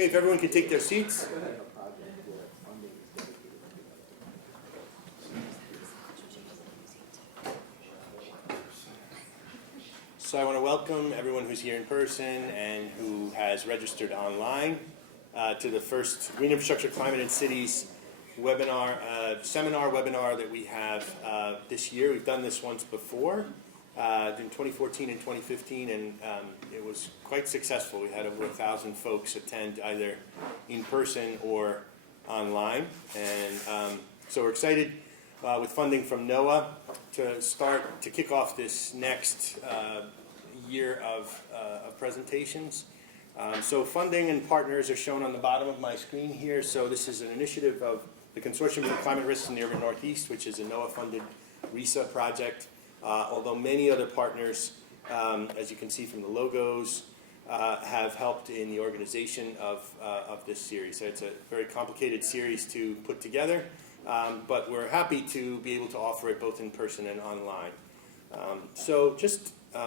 Okay, if everyone can take their seats. So I want to welcome everyone who's here in person and who has registered online to the first Green Infrastructure, Climate and Cities webinar, webinar that we have this year. We've done this once before in 2014 and 2015, and it was quite successful. We had over 1,000 folks attend either in person or online, and so we're excited with funding from NOAA to kick off this next year of presentations. So funding and partners are shown on the bottom of my screen here. So this is an initiative of the Consortium for Climate Risks in the Urban Northeast, which is a NOAA-funded RISA project, although many other partners, as you can see from the logos, have helped in the organization of this series. So it's a very complicated series to put together, but we're happy to be able to offer it both in person and online.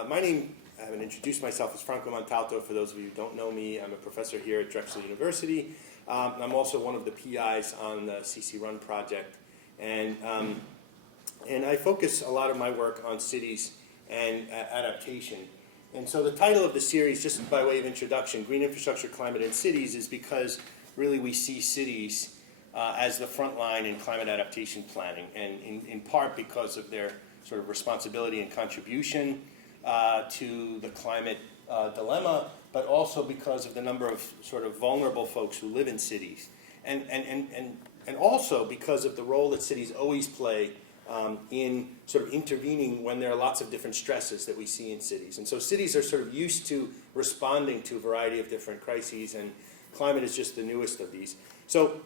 My name, I haven't introduced myself, is Franco Montalto. For those of you who don't know me, I'm a professor here at Drexel University. I'm also one of the PIs on the CC Run project. And I focus a lot of my work on cities and adaptation. And so the title of the series, just by way of introduction, Green Infrastructure, Climate and Cities, is because really we see cities as the front line in climate adaptation planning, and in part because of their sort of responsibility and contribution to the climate dilemma, but also because of the number of sort of vulnerable folks who live in cities. And also because of the role that cities always play in sort of intervening when there are lots of different stresses that we see in cities. And so cities are sort of used to responding to a variety of different crises, and climate is just the newest of these. So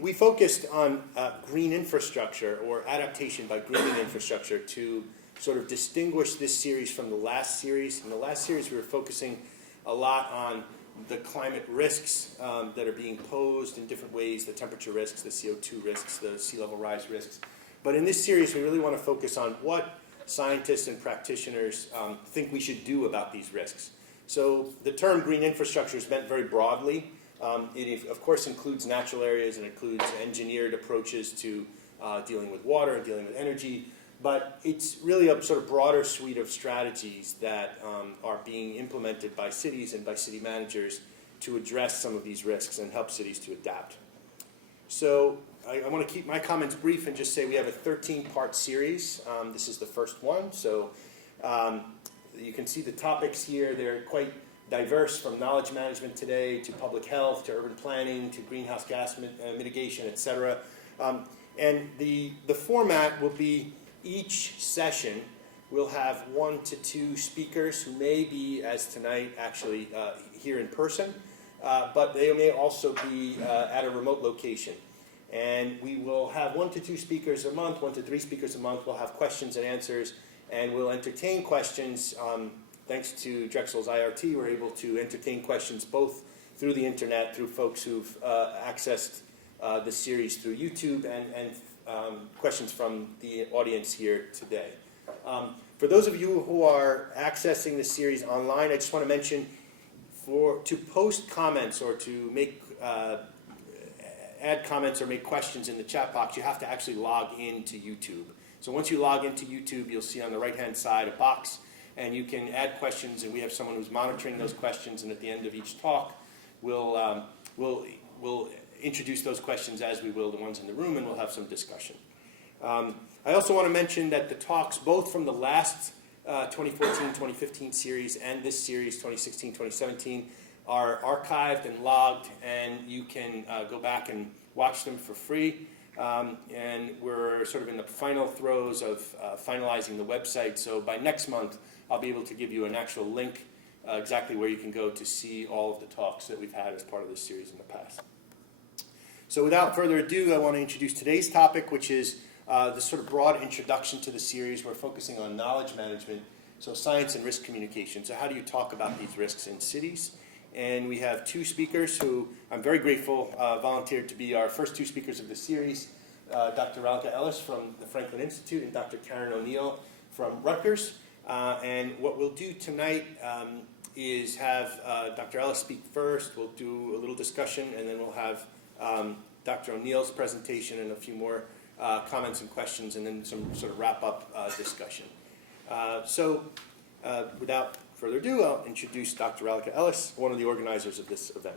we focused on green infrastructure, or adaptation by greening infrastructure, to sort of distinguish this series from the last series. In the last series, we were focusing a lot on the climate risks that are being posed in different ways, the temperature risks, the CO2 risks, the sea level rise risks. But in this series, we really want to focus on what scientists and practitioners think we should do about these risks. So the term green infrastructure is meant very broadly. It, of course, includes natural areas and includes engineered approaches to dealing with water and dealing with energy. But it's really a sort of broader suite of strategies that are being implemented by cities and by city managers to address some of these risks and help cities to adapt. So I want to keep my comments brief and just say we have a 13-part series. This is the first one. So you can see the topics here. They're quite diverse, from knowledge management today to public health to urban planning to greenhouse gas mitigation, et cetera. And the format will be each session will have 1 to 2 speakers who may be, as tonight, actually here in person, but they may also be at a remote location. And we will have 1 to 2 speakers a month, 1 to 3 speakers a month. We'll have questions and answers, and we'll entertain questions. Thanks to Drexel's IRT, we're able to entertain questions both through the internet, through folks who've accessed the series through YouTube, and questions from the audience here today. For those of you who are accessing the series online, I just want to mention, to post comments or to make add comments or make questions in the chat box, you have to actually log into YouTube. So once you log into YouTube, you'll see on the right-hand side a box, and you can add questions, and we have someone who's monitoring those questions, and at the end of each talk, we'll introduce those questions as we will the ones in the room, and we'll have some discussion. I also want to mention that the talks, both from the last 2014-2015 series and this series, 2016-2017, are archived and logged, and you can go back and watch them for free. And we're sort of in the final throes of finalizing the website, so by next month, I'll be able to give you an actual link exactly where you can go to see all of the talks that we've had as part of this series in the past. So without further ado, I want to introduce today's topic, which is the sort of broad introduction to the series. We're focusing on knowledge management, so science and risk communication. So how do you talk about these risks in cities? And we have 2 speakers who I'm very grateful volunteered to be our first 2 speakers of the series, Dr. Ralka Ellis from the Franklin Institute and Dr. Karen O'Neill from Rutgers. And what we'll do tonight is have Dr. Ellis speak first. We'll do a little discussion, and then we'll have Dr. O'Neill's presentation and a few more comments and questions, and then some sort of wrap-up discussion. Without further ado, I'll introduce Dr. Ralika Ellis, one of the organizers of this event.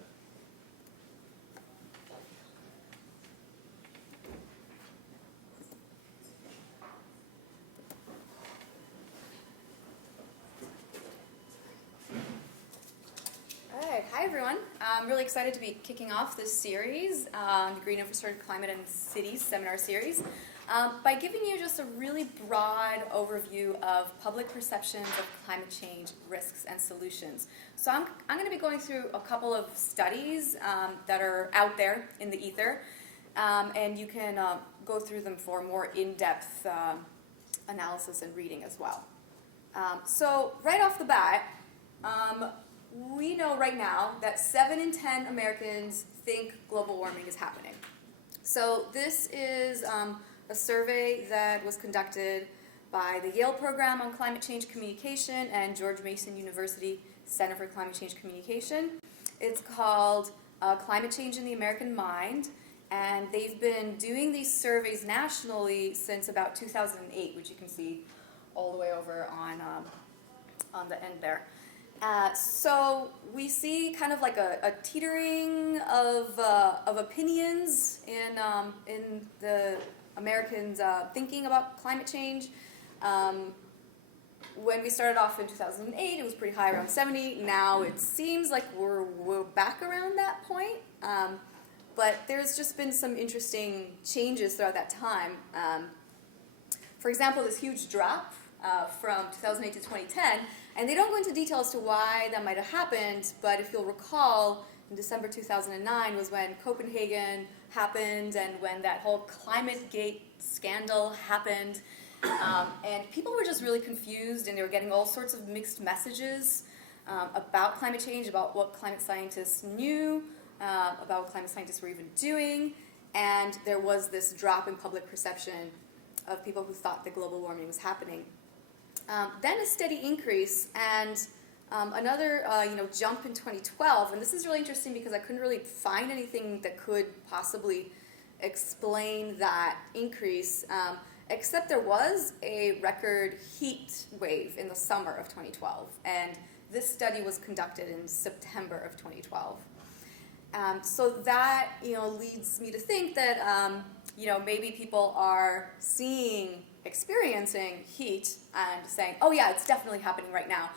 Hi everyone. I'm really excited to be kicking off this series, the Green Infrastructure, Climate and Cities seminar series, by giving you just a really broad overview of public perceptions of climate change risks and solutions. So I'm going to be going through a couple of studies that are out there in the ether, and you can go through them for more in-depth analysis and reading as well. So right off the bat, we know right now that 7 in 10 Americans think global warming is happening. So this is a survey that was conducted by the Yale Program on Climate Change Communication and George Mason University Center for Climate Change Communication. It's called Climate Change in the American Mind, and they've been doing these surveys nationally since about 2008, which you can see all the way over on the end there. So we see kind of like a teetering of opinions in the Americans' thinking about climate change. When we started off in 2008, it was pretty high, around 70. Now it seems like we're back around that point. But there's just been some interesting changes throughout that time. For example, this huge drop from 2008 to 2010. And they don't go into detail as to why that might have happened, but if you'll recall, in December 2009 was when Copenhagen happened and when that whole ClimateGate scandal happened. And people were just really confused, and they were getting all sorts of mixed messages about climate change, about what climate scientists knew, about what climate scientists were even doing. And there was this drop in public perception of people who thought that global warming was happening. Then a steady increase, and another jump in 2012. And this is really interesting because I couldn't really find anything that could possibly explain that increase, except there was a record heat wave in the summer of 2012. And this study was conducted in September of 2012. So that leads me to think that maybe people are experiencing heat and saying, oh yeah, it's definitely happening right now.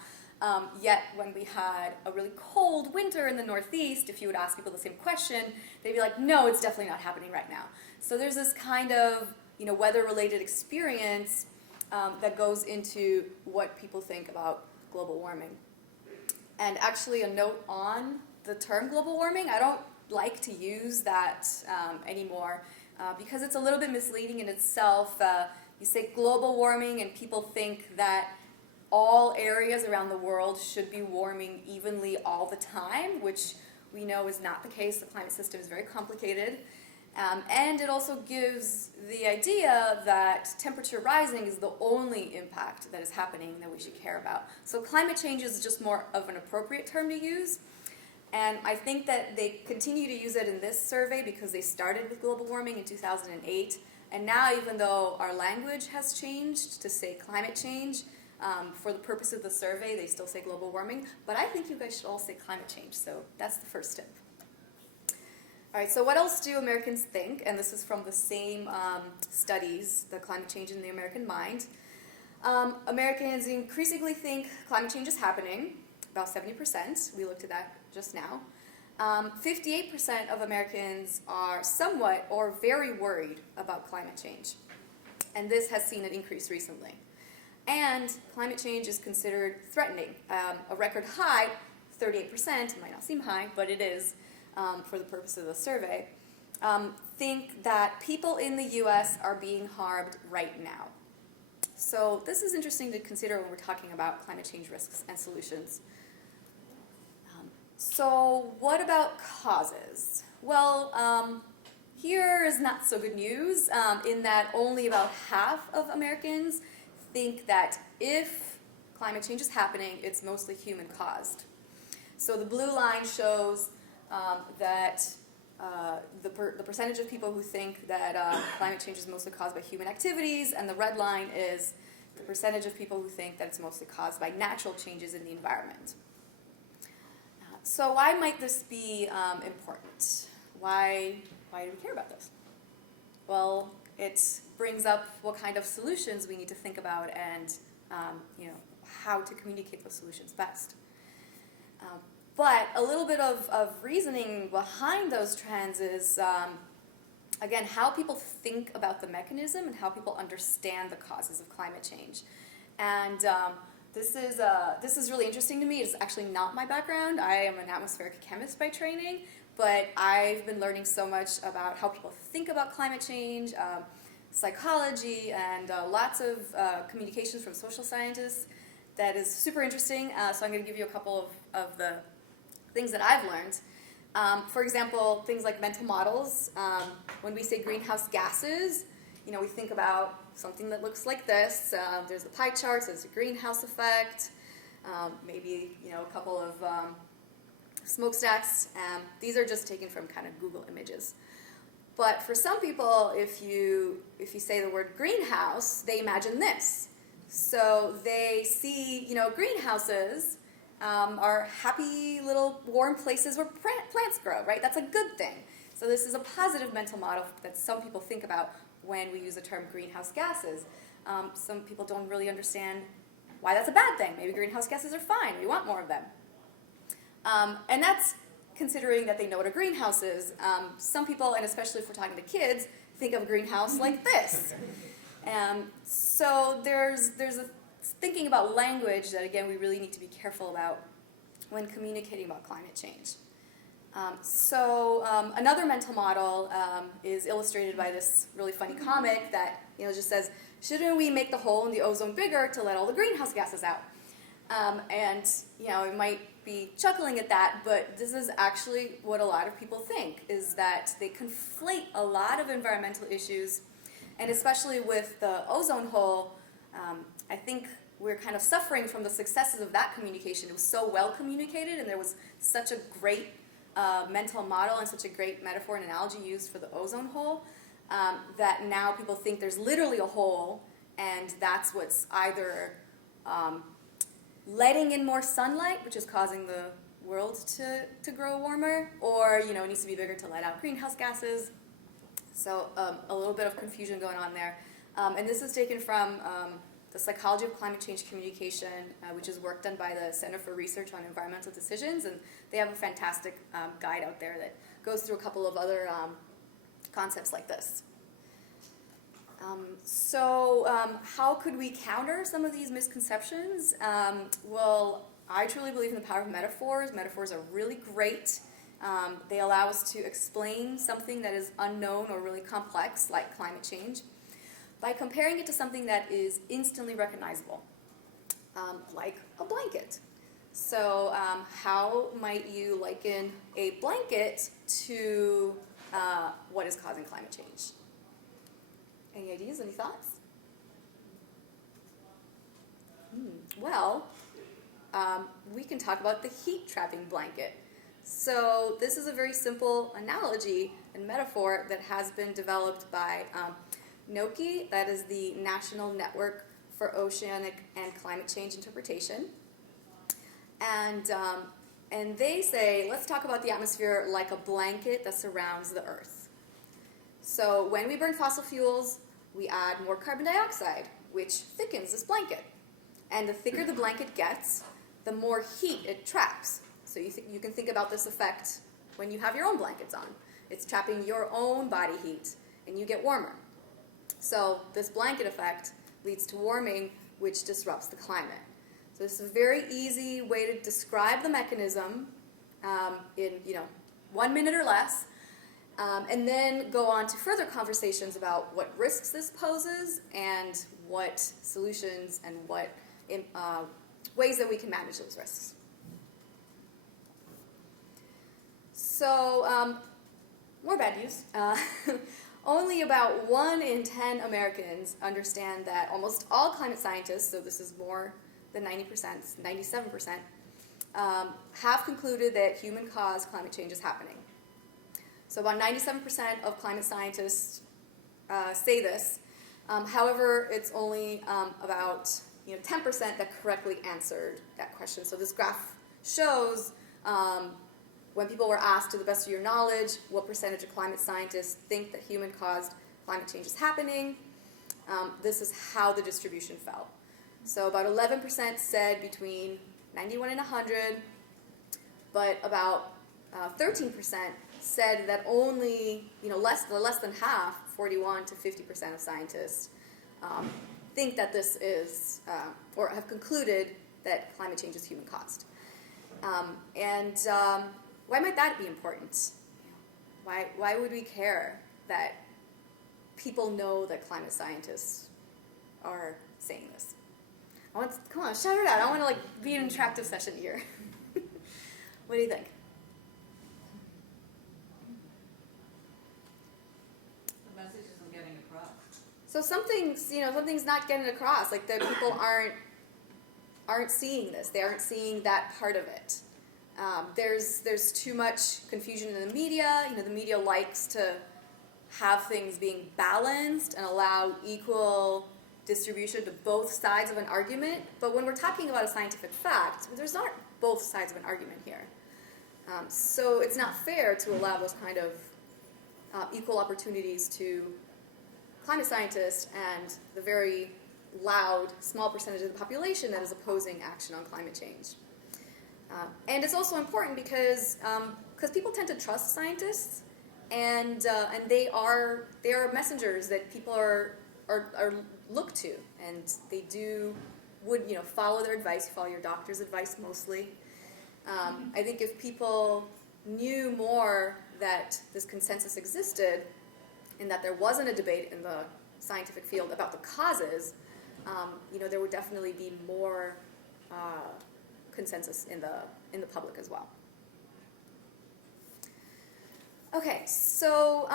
Yet when we had a really cold winter in the Northeast, if you would ask people the same question, they'd be like, no, it's definitely not happening right now. So there's this kind of weather-related experience that goes into what people think about global warming. And actually a note on the term global warming, I don't like to use that anymore because it's a little bit misleading in itself. You say global warming and people think that all areas around the world should be warming evenly all the time, which we know is not the case. The climate system is very complicated. And it also gives the idea that temperature rising is the only impact that is happening that we should care about. So climate change is just more of an appropriate term to use. And I think that they continue to use it in this survey because they started with global warming in 2008. And now, even though our language has changed to say climate change, for the purpose of the survey, they still say global warming. But I think you guys should all say climate change, so that's the first step. All right, so what else do Americans think? And this is from the same studies, the Climate Change in the American Mind. Americans increasingly think climate change is happening, about 70%. We looked at that just now. 58% of Americans are somewhat or very worried about climate change. And this has seen an increase recently. And climate change is considered threatening. A record high, 38%, it might not seem high, but it is for the purpose of the survey, think that people in the US are being harmed right now. So this is interesting to consider when we're talking about climate change risks and solutions. So what about causes? Well, here is not so good news in that only about half of Americans think that if climate change is happening, it's mostly human caused. So the blue line shows that the percentage of people who think that climate change is mostly caused by human activities, and the red line is the percentage of people who think that it's mostly caused by natural changes in the environment. So why might this be important? Why do we care about this? Well, it brings up what kind of solutions we need to think about and how to communicate those solutions best. But a little bit of reasoning behind those trends is, again, how people think about the mechanism and how people understand the causes of climate change. And this is really interesting to me. It's actually not my background. I am an atmospheric chemist by training, but I've been learning so much about how people think about climate change, psychology, and lots of communications from social scientists that is super interesting. So I'm going to give you a couple of the things that I've learned. For example, things like mental models. When we say greenhouse gases, we think about something that looks like this. There's the pie charts, there's a greenhouse effect, maybe a couple of smokestacks. These are just taken from kind of Google images. But for some people, if you say the word greenhouse, they imagine this. So they see, greenhouses are happy little warm places where plants grow, right? That's a good thing. So this is a positive mental model that some people think about when we use the term greenhouse gases. Some people don't really understand why that's a bad thing. Maybe greenhouse gases are fine. We want more of them. And that's considering that they know what a greenhouse is. Some people, and especially if we're talking to kids, think of a greenhouse like this. So there's a thinking about language that, again, we really need to be careful about when communicating about climate change. Another mental model is illustrated by this really funny comic that just says, shouldn't we make the hole in the ozone bigger to let all the greenhouse gases out? It might be chuckling at that, but this is actually what a lot of people think, is that they conflate a lot of environmental issues, and especially with the ozone hole, I think we're kind of suffering from the successes of that communication. It was so well communicated, and there was such a great mental model and such a great metaphor and analogy used for the ozone hole that now people think there's literally a hole, and that's what's either letting in more sunlight, which is causing the world to grow warmer, or it needs to be bigger to let out greenhouse gases. So a little bit of confusion going on there. And this is taken from the Psychology of Climate Change Communication, which is work done by the Center for Research on Environmental Decisions, and they have a fantastic guide out there that goes through a couple of other concepts like this. How could we counter some of these misconceptions? Well, I truly believe in the power of metaphors. Metaphors are really great. They allow us to explain something that is unknown or really complex, like climate change, by comparing it to something that is instantly recognizable, like a blanket. So how might you liken a blanket to what is causing climate change? Any ideas, any thoughts? Well, we can talk about the heat-trapping blanket. So this is a very simple analogy and metaphor that has been developed by NOCI, that is the National Network for Oceanic and Climate Change Interpretation. And they say, let's talk about the atmosphere like a blanket that surrounds the Earth. So when we burn fossil fuels, we add more carbon dioxide, which thickens this blanket. And the thicker the blanket gets, the more heat it traps. So you can think about this effect when you have your own blankets on. It's trapping your own body heat, and you get warmer. So this blanket effect leads to warming, which disrupts the climate. So this is a very easy way to describe the mechanism in 1 minute or less, and then go on to further conversations about what risks this poses and what solutions and what ways that we can manage those risks. So more bad news. Only about 1 in 10 Americans understand that almost all climate scientists, so this is more than 90%, 97%, have concluded that human-caused climate change is happening. So about 97% of climate scientists say this. However, it's only about 10% that correctly answered that question. So this graph shows when people were asked, to the best of your knowledge, what percentage of climate scientists think that human-caused climate change is happening. This is how the distribution fell. So about 11% said between 91 and 100, but about 13% said that only less than half, 41 to 50% of scientists think that this is or have concluded that climate change is human-caused. Why might that be important? Why would we care that people know that climate scientists are saying this? Come on, shout it out. I want to be an interactive session here. What do you think? The message isn't getting across. So something's not getting across. Like the people aren't seeing this. They aren't seeing that part of it. There's too much confusion in the media. The media likes to have things being balanced and allow equal distribution to both sides of an argument. But when we're talking about a scientific fact, there's not both sides of an argument here. So it's not fair to allow those kind of equal opportunities to climate scientists and the very loud, small percentage of the population that is opposing action on climate change. And it's also important because people tend to trust scientists, and they are messengers that people are look to, and they would follow their advice, follow your doctor's advice mostly. I think if people knew more that this consensus existed and that there wasn't a debate in the scientific field about the causes, there would definitely be more consensus in the public as well. Okay, so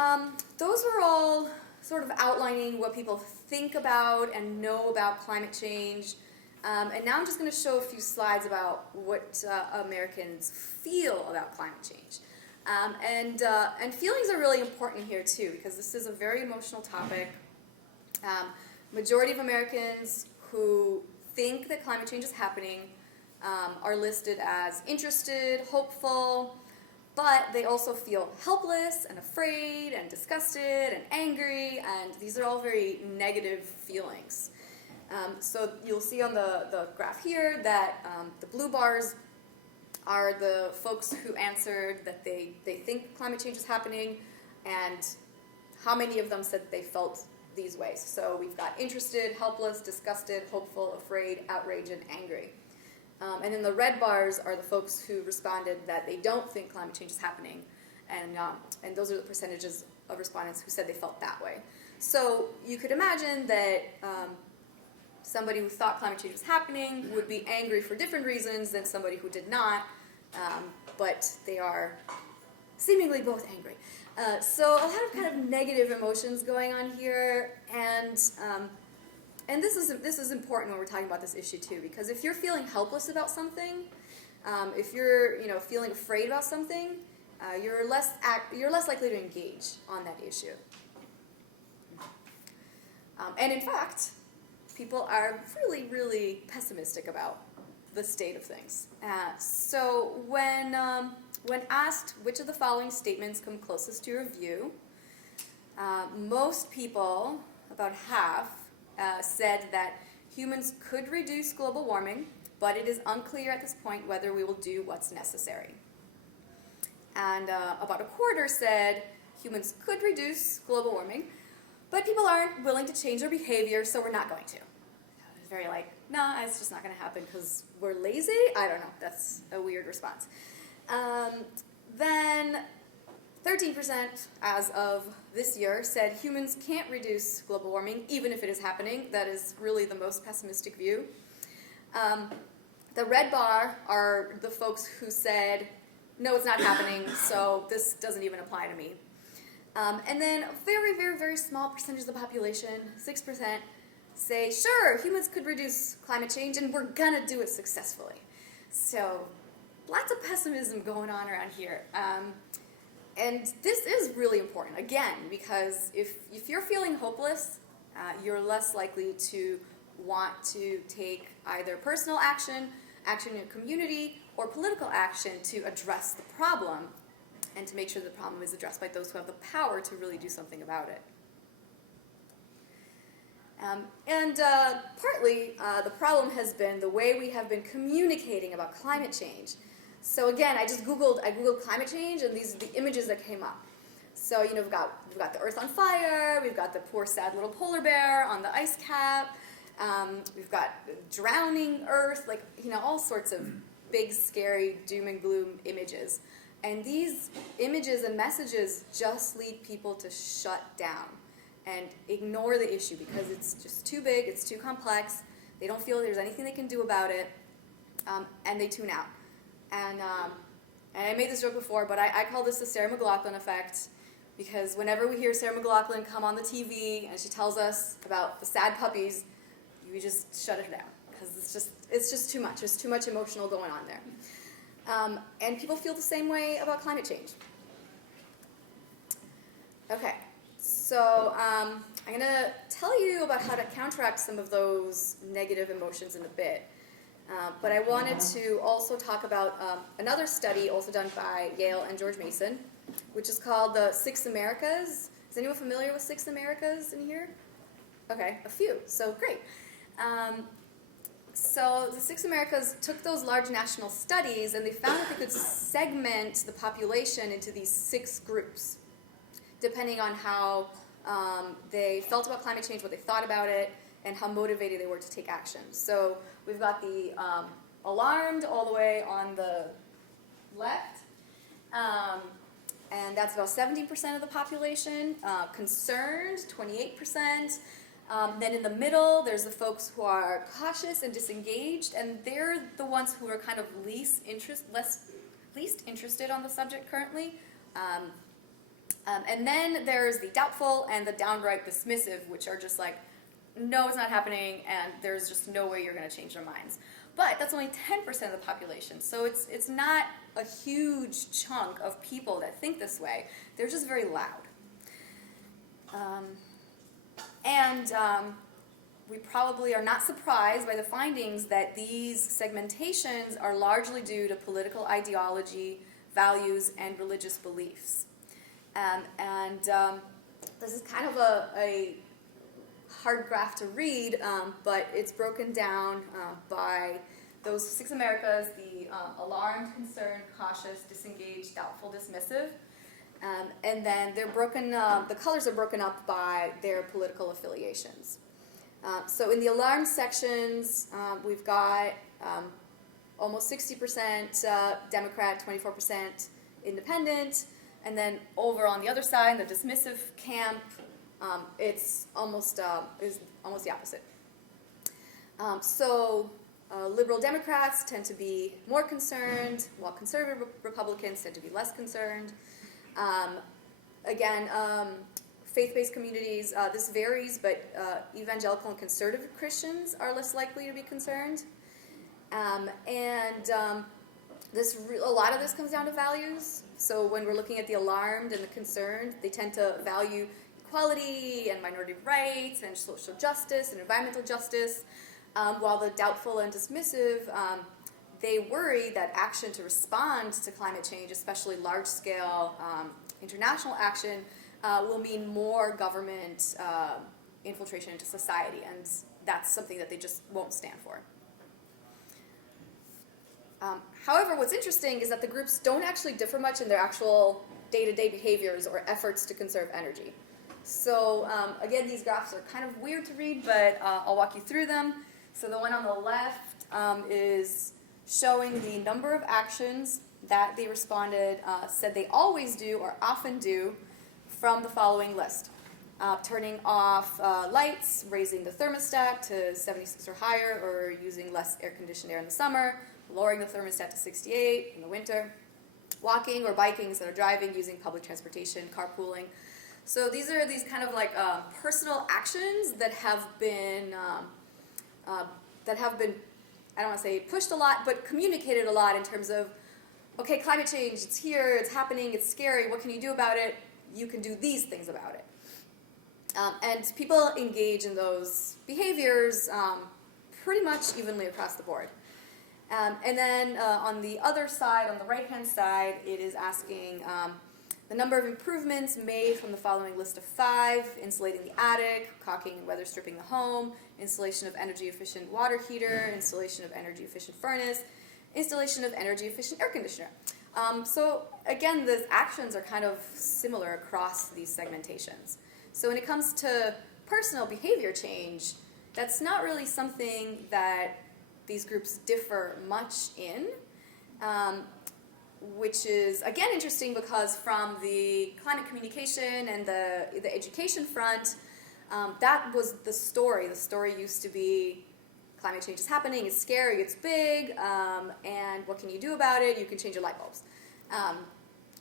those are all sort of outlining what people think about and know about climate change. And now I'm just going to show a few slides about what Americans feel about climate change. And feelings are really important here too, because this is a very emotional topic. Majority of Americans who think that climate change is happening are listed as interested, hopeful, but they also feel helpless and afraid and disgusted and angry, and these are all very negative feelings. So you'll see on the graph here that the blue bars are the folks who answered that they think climate change is happening, and how many of them said that they felt these ways. So we've got interested, helpless, disgusted, hopeful, afraid, outraged, and angry. And then the red bars are the folks who responded that they don't think climate change is happening, and those are the percentages of respondents who said they felt that way. So you could imagine that somebody who thought climate change was happening would be angry for different reasons than somebody who did not, but they are seemingly both angry. So a lot of kind of negative emotions going on here, and this is important when we're talking about this issue too, because if you're feeling helpless about something, if you're feeling afraid about something, you're less likely to engage on that issue. And in fact, people are really, really pessimistic about the state of things. So when asked which of the following statements come closest to your view, most people, about half, said that humans could reduce global warming, but it is unclear at this point whether we will do what's necessary. And about a quarter said humans could reduce global warming, but people aren't willing to change their behavior, so we're not going to. It's very nah, it's just not going to happen because we're lazy? I don't know. That's a weird response. Then 13%, as of this year, said humans can't reduce global warming, even if it is happening. That is really the most pessimistic view. The red bar are the folks who said, no, it's not happening, so this doesn't even apply to me. And then a very, very, very small percentage of the population, 6%, say, sure, humans could reduce climate change, and we're going to do it successfully. So lots of pessimism going on around here. And this is really important, again, because if you're feeling hopeless, you're less likely to want to take either personal action, action in your community, or political action to address the problem and to make sure the problem is addressed by those who have the power to really do something about it. Partly, the problem has been the way we have been communicating about climate change. So again, I googled climate change, and these are the images that came up. So we've got the Earth on fire, we've got the poor sad little polar bear on the ice cap, we've got drowning Earth, all sorts of big, scary doom and gloom images. And these images and messages just lead people to shut down and ignore the issue because it's just too big, it's too complex, they don't feel there's anything they can do about it, and they tune out. And I made this joke before, but I call this the Sarah McLachlan effect, because whenever we hear Sarah McLachlan come on the TV and she tells us about the sad puppies, we just shut it down, because it's just too much. There's too much emotional going on there. And people feel the same way about climate change. Okay, so I'm going to tell you about how to counteract some of those negative emotions in a bit. But I wanted to also talk about another study also done by Yale and George Mason, which is called the Six Americas. Is anyone familiar with Six Americas in here? Okay, a few, so great. So the Six Americas took those large national studies, and they found that they could segment the population into these 6 groups, depending on how they felt about climate change, what they thought about it, and how motivated they were to take action. So we've got the alarmed all the way on the left, and that's about 17% of the population. Concerned, 28%. Then in the middle, there's the folks who are cautious and disengaged, and they're the ones who are kind of least interested on the subject currently. And then there's the doubtful and the downright dismissive, which are just like, no, it's not happening, and there's just no way you're going to change their minds. But that's only 10% of the population, so it's not a huge chunk of people that think this way. They're just very loud. We probably are not surprised by the findings that these segmentations are largely due to political ideology, values, and religious beliefs. This is kind of a hard graph to read, but it's broken down by those 6 Americas, the alarmed, concerned, cautious, disengaged, doubtful, dismissive. And then they're broken, the colors are broken up by their political affiliations. So in the alarmed sections, we've got almost 60% Democrat, 24% Independent, and then over on the other side, the dismissive camp, it's almost the opposite. Liberal Democrats tend to be more concerned, while conservative Republicans tend to be less concerned. Faith-based communities, this varies, but evangelical and conservative Christians are less likely to be concerned. A lot of this comes down to values. So when we're looking at the alarmed and the concerned, they tend to value equality and minority rights and social justice and environmental justice, while the doubtful and dismissive, they worry that action to respond to climate change, especially large-scale international action, will mean more government infiltration into society, and that's something that they just won't stand for. However, what's interesting is that the groups don't actually differ much in their actual day-to-day behaviors or efforts to conserve energy. So again, these graphs are kind of weird to read, but I'll walk you through them. So the one on the left is showing the number of actions that they responded, said they always do or often do from the following list. Turning off lights, raising the thermostat to 76 or higher, or using less air-conditioned air in the summer, lowering the thermostat to 68 in the winter, walking or biking instead of driving, using public transportation, carpooling. So these are these kind of like personal actions that have been, I don't want to say pushed a lot, but communicated a lot in terms of okay, climate change, it's here, it's happening, it's scary, what can you do about it? You can do these things about it. And people engage in those behaviors pretty much evenly across the board. And then on the other side, on the right-hand side, it is asking the number of improvements made from the following list of 5: insulating the attic, caulking and weather stripping the home, installation of energy-efficient water heater, installation of energy-efficient furnace, installation of energy-efficient air conditioner. So again, the actions are kind of similar across these segmentations. So when it comes to personal behavior change, that's not really something that these groups differ much in, which is, again, interesting because from the climate communication and the education front, that was the story. The story used to be climate change is happening, it's scary, it's big, and what can you do about it? You can change your light bulbs.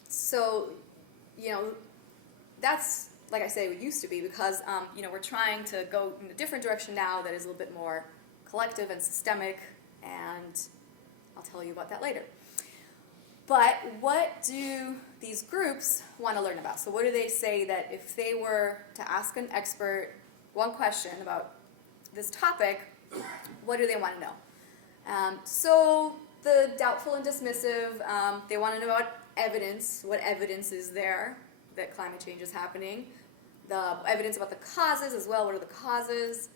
So, that's, like I say, it used to be because, we're trying to go in a different direction now that is a little bit more collective and systemic, and I'll tell you about that later. But what do these groups want to learn about? So what do they say that if they were to ask an expert one question about this topic, what do they want to know? So the doubtful and dismissive, they want to know about evidence. What evidence is there that climate change is happening? The evidence about the causes as well. What are the causes?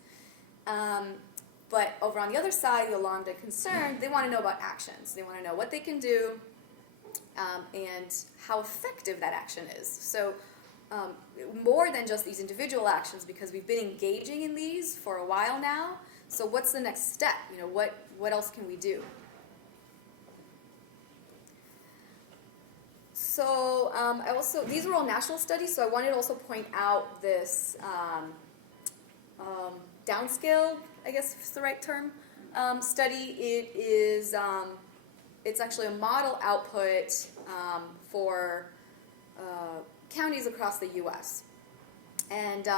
But over on the other side, the alarmed and concerned, they want to know about actions. They want to know what they can do and how effective that action is. So more than just these individual actions, because we've been engaging in these for a while now. So what's the next step? What else can we do? So these are all national studies, so I wanted to also point out this downscale, I guess is the right term, study. It is, it's actually a model output for counties across the U.S. And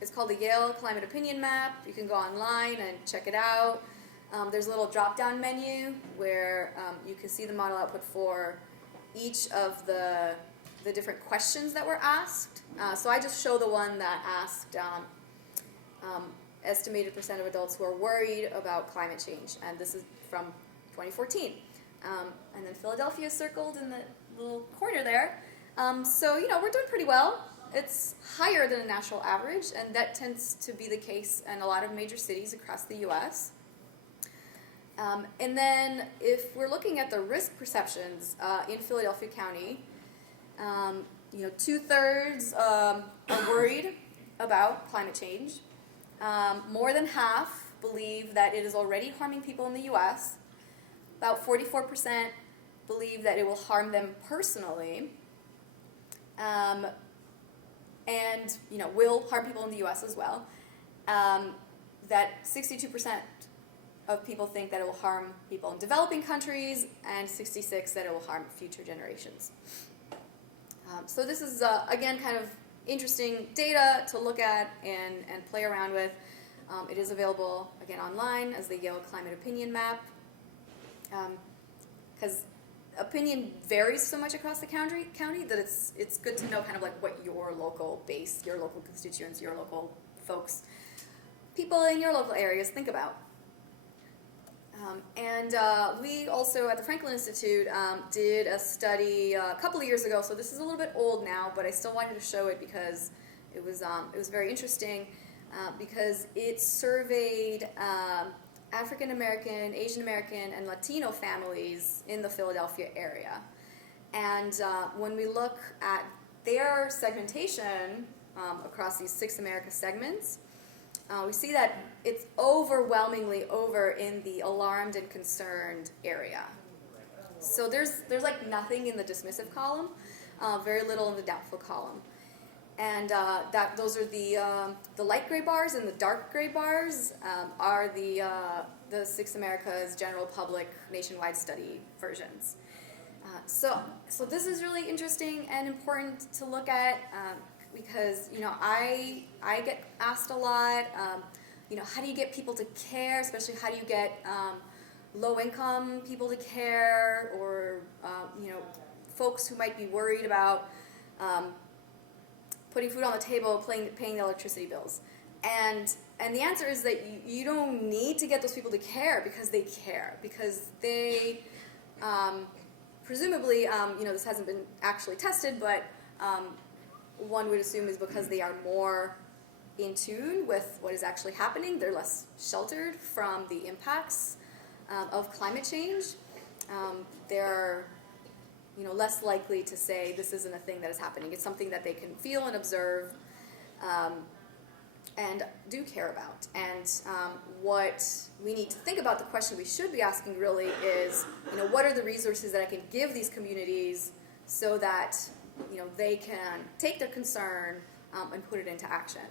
it's called the Yale Climate Opinion Map. You can go online and check it out. There's a little drop-down menu where you can see the model output for each of the different questions that were asked. So I just show the one that asked estimated percent of adults who are worried about climate change, and this is from 2014. And then Philadelphia is circled in the little corner there. So, we're doing pretty well. It's higher than the national average, and that tends to be the case in a lot of major cities across the U.S. And then if we're looking at the risk perceptions in Philadelphia County, 2/3 are worried about climate change. More than half believe that it is already harming people in the U.S. About 44% believe that it will harm them personally, and will harm people in the U.S. as well. That 62% of people think that it will harm people in developing countries, and 66% that it will harm future generations. So this is, again, kind of interesting data to look at and play around with. It is available, again, online as the Yale Climate Opinion Map. Because opinion varies so much across the county that it's good to know kind of like what your local base, your local constituents, your local folks, people in your local areas think about. And we also at the Franklin Institute did a study a couple of years ago, so this is a little bit old now, but I still wanted to show it because it was very interesting because it surveyed African American, Asian American, and Latino families in the Philadelphia area. And when we look at their segmentation across these 6 America segments, we see that it's overwhelmingly over in the alarmed and concerned area. So there's like nothing in the dismissive column, very little in the doubtful column. And those are the light gray bars, and the dark gray bars are the 6 America's general public nationwide study versions. So this is really interesting and important to look at because I get asked a lot. How do you get people to care? Especially how do you get low-income people to care, or folks who might be worried about putting food on the table, paying the electricity bills. And the answer is that you don't need to get those people to care because they care, because they presumably, this hasn't been actually tested, but one would assume is because they are more in tune with what is actually happening. They're less sheltered from the impacts of climate change. They're less likely to say this isn't a thing that is happening. It's something that they can feel and observe and do care about. And what we need to think about, the question we should be asking really is, what are the resources that I can give these communities so that they can take their concern and put it into action.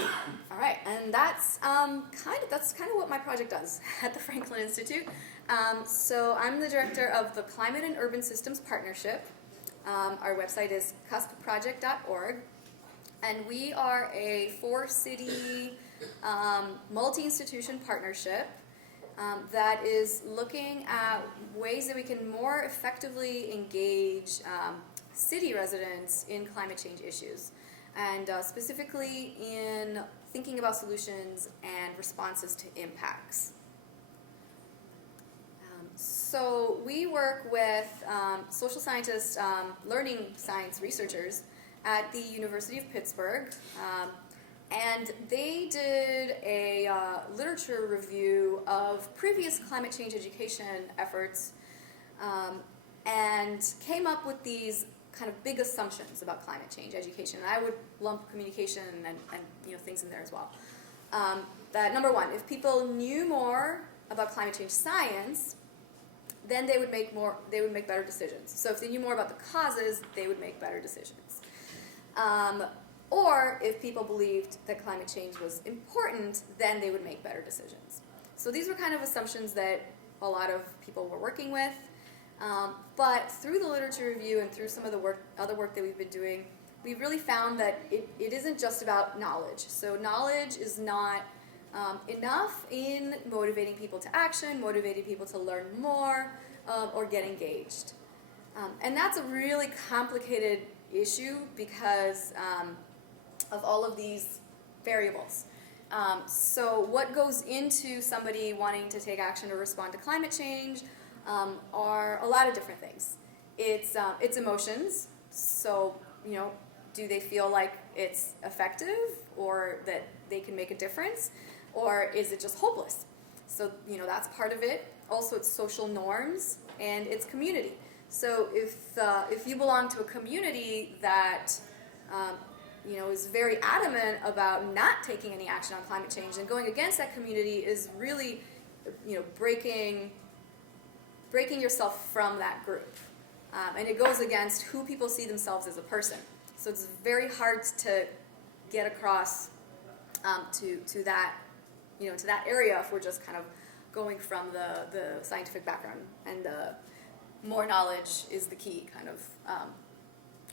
All right, and that's kind of what my project does at the Franklin Institute. So I'm the director of the Climate and Urban Systems Partnership. Our website is cuspproject.org, and we are a 4-city multi-institution partnership that is looking at ways that we can more effectively engage city residents in climate change issues, and specifically in thinking about solutions and responses to impacts. So we work with social scientists, learning science researchers at the University of Pittsburgh, and they did a literature review of previous climate change education efforts and came up with these kind of big assumptions about climate change education. And I would lump communication and things in there as well. That number one, if people knew more about climate change science, then they would make better decisions. So if they knew more about the causes, they would make better decisions. Or if people believed that climate change was important, then they would make better decisions. So these were kind of assumptions that a lot of people were working with. But through the literature review and through some of the other work that we've been doing, we've really found that it isn't just about knowledge. So knowledge is not enough in motivating people to action, motivating people to learn more, or get engaged. And that's a really complicated issue because of all of these variables. So what goes into somebody wanting to take action or respond to climate change are a lot of different things. It's emotions. So, do they feel like it's effective or that they can make a difference? Or is it just hopeless? So, that's part of it. Also, it's social norms and it's community. So if you belong to a community that is very adamant about not taking any action on climate change, and going against that community is really breaking yourself from that group, and it goes against who people see themselves as a person. So it's very hard to get across to that to that area if we're just kind of going from the scientific background, and more knowledge is the key kind of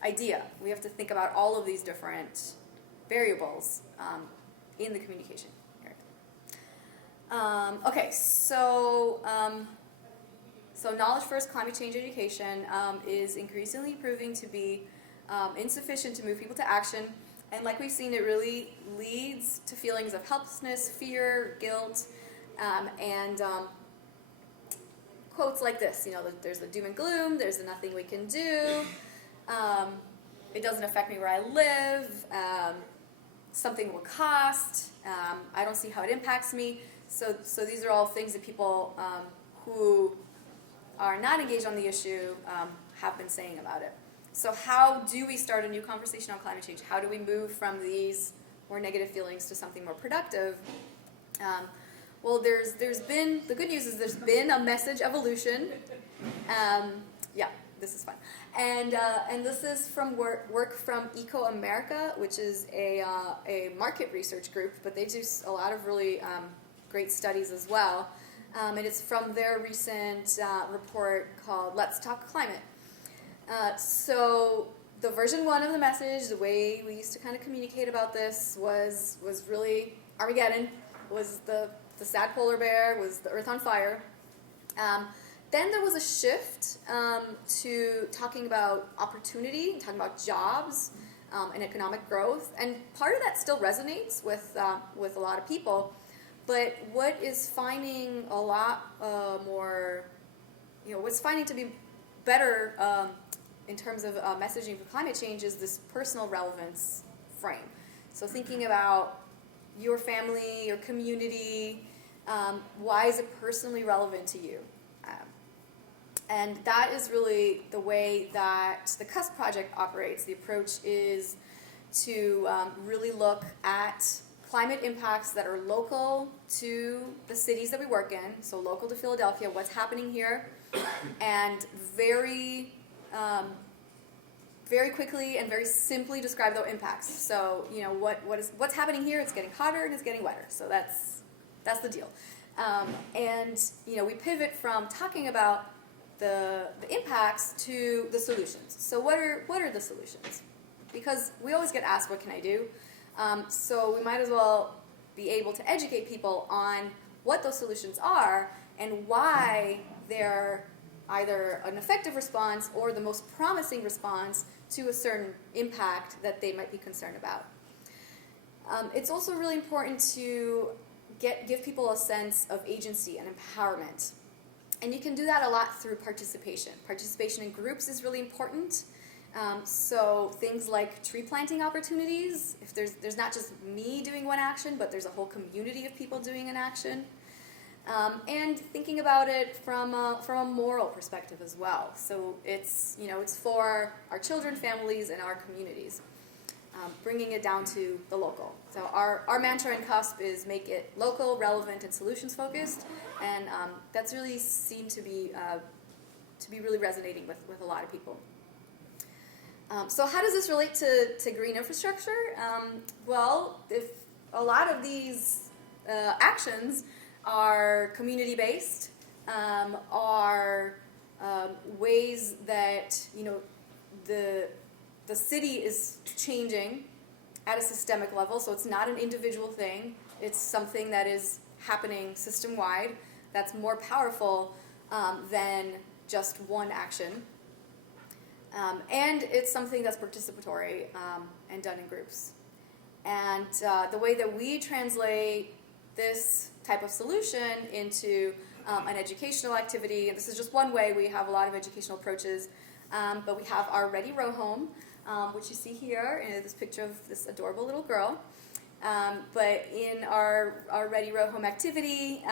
idea. We have to think about all of these different variables in the communication area. Okay, so knowledge first climate change education is increasingly proving to be insufficient to move people to action. And like we've seen, it really leads to feelings of helplessness, fear, guilt, and quotes like this, there's the doom and gloom, there's the nothing we can do, it doesn't affect me where I live, something will cost, I don't see how it impacts me. So these are all things that people who are not engaged on the issue have been saying about it. So how do we start a new conversation on climate change? How do we move from these more negative feelings to something more productive? Well, there's been, the good news is there's been a message evolution. Yeah, this is fun. And this is from work from Eco America, which is a market research group, but they do a lot of really great studies as well. And it's from their recent report called Let's Talk Climate. So the version 1 of the message, the way we used to kind of communicate about this was really Armageddon was the the sad polar bear was the Earth on Fire. Then there was a shift to talking about opportunity, talking about jobs and economic growth, and part of that still resonates with a lot of people. But what is finding a lot more, what's finding to be better in terms of messaging for climate change is this personal relevance frame. So thinking about your family, your community, why is it personally relevant to you? And that is really the way that the CUSP project operates. The approach is to really look at climate impacts that are local to the cities that we work in, so local to Philadelphia, what's happening here, and very quickly and very simply describe those impacts. So, what's happening here? It's getting hotter and it's getting wetter. So that's the deal. And we pivot from talking about the impacts to the solutions. So what are the solutions? Because we always get asked, what can I do? So we might as well be able to educate people on what those solutions are and why they're either an effective response or the most promising response to a certain impact that they might be concerned about. It's also really important to give people a sense of agency and empowerment. And you can do that a lot through participation. Participation in groups is really important. So things like tree planting opportunities, if there's not just me doing one action, but there's a whole community of people doing an action. And thinking about it from a moral perspective as well. So it's for our children, families, and our communities. Bringing it down to the local. So our mantra in CUSP is make it local, relevant, and solutions focused, and that's really seemed to be really resonating with a lot of people. So how does this relate to green infrastructure? Well, if a lot of these actions are community-based, are ways that the city is changing at a systemic level, so it's not an individual thing. It's something that is happening system-wide that's more powerful than just one action. And it's something that's participatory and done in groups. And the way that we translate this type of solution into an educational activity, and this is just one way, we have a lot of educational approaches, but we have our Ready Row Home, which you see here in this picture of this adorable little girl. But in our Ready Row Home activity,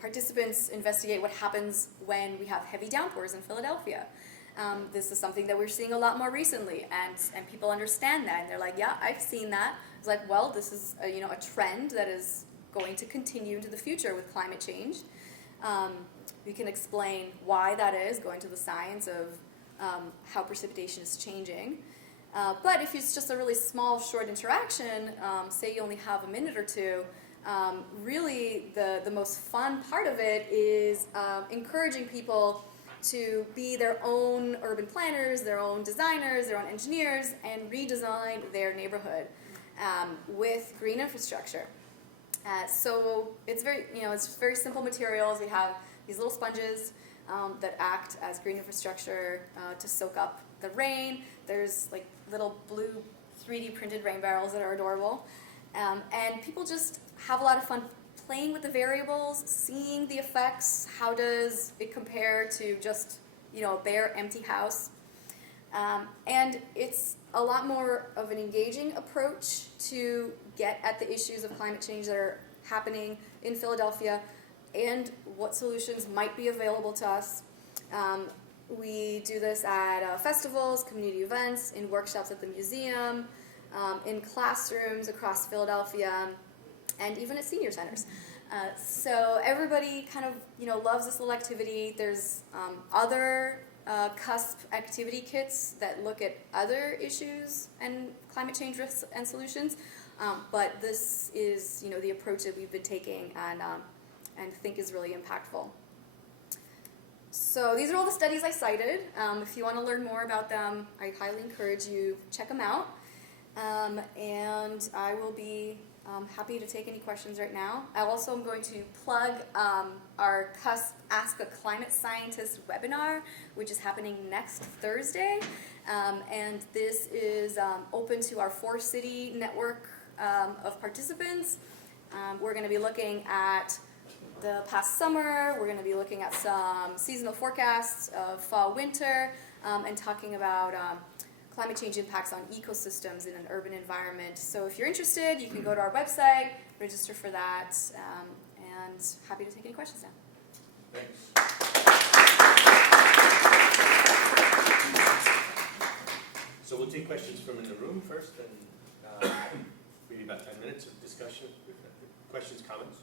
participants investigate what happens when we have heavy downpours in Philadelphia. This is something that we're seeing a lot more recently, and people understand that, and they're like, yeah, I've seen that. It's like, well, this is a trend that is going to continue into the future with climate change. We can explain why that is, going to the science of how precipitation is changing. But if it's just a really small, short interaction, say you only have a minute or two, really the most fun part of it is encouraging people to be their own urban planners, their own designers, their own engineers, and redesign their neighborhood with green infrastructure. So it's very simple materials. We have these little sponges that act as green infrastructure to soak up the rain. There's like little blue 3D printed rain barrels that are adorable. And people just have a lot of fun playing with the variables, seeing the effects. How does it compare to just a bare, empty house? And it's a lot more of an engaging approach to get at the issues of climate change that are happening in Philadelphia and what solutions might be available to us. We do this at festivals, community events, in workshops at the museum, in classrooms across Philadelphia, and even at senior centers. So everybody kind of loves this little activity. There's other CUSP activity kits that look at other issues and climate change risks and solutions, but this is the approach that we've been taking and think is really impactful. So these are all the studies I cited. If you want to learn more about them, I highly encourage you check them out. And I will be I'm happy to take any questions right now. I also am going to plug our Ask a Climate Scientist webinar, which is happening next Thursday. And this is open to our 4-city network of participants. We're going to be looking at the past summer. We're going to be looking at some seasonal forecasts of fall, winter, and talking about climate change impacts on ecosystems in an urban environment. So if you're interested, you can go to our website, register for that, and happy to take any questions now. Thanks. So we'll take questions from in the room first, and maybe about 10 minutes of discussion. Questions, comments?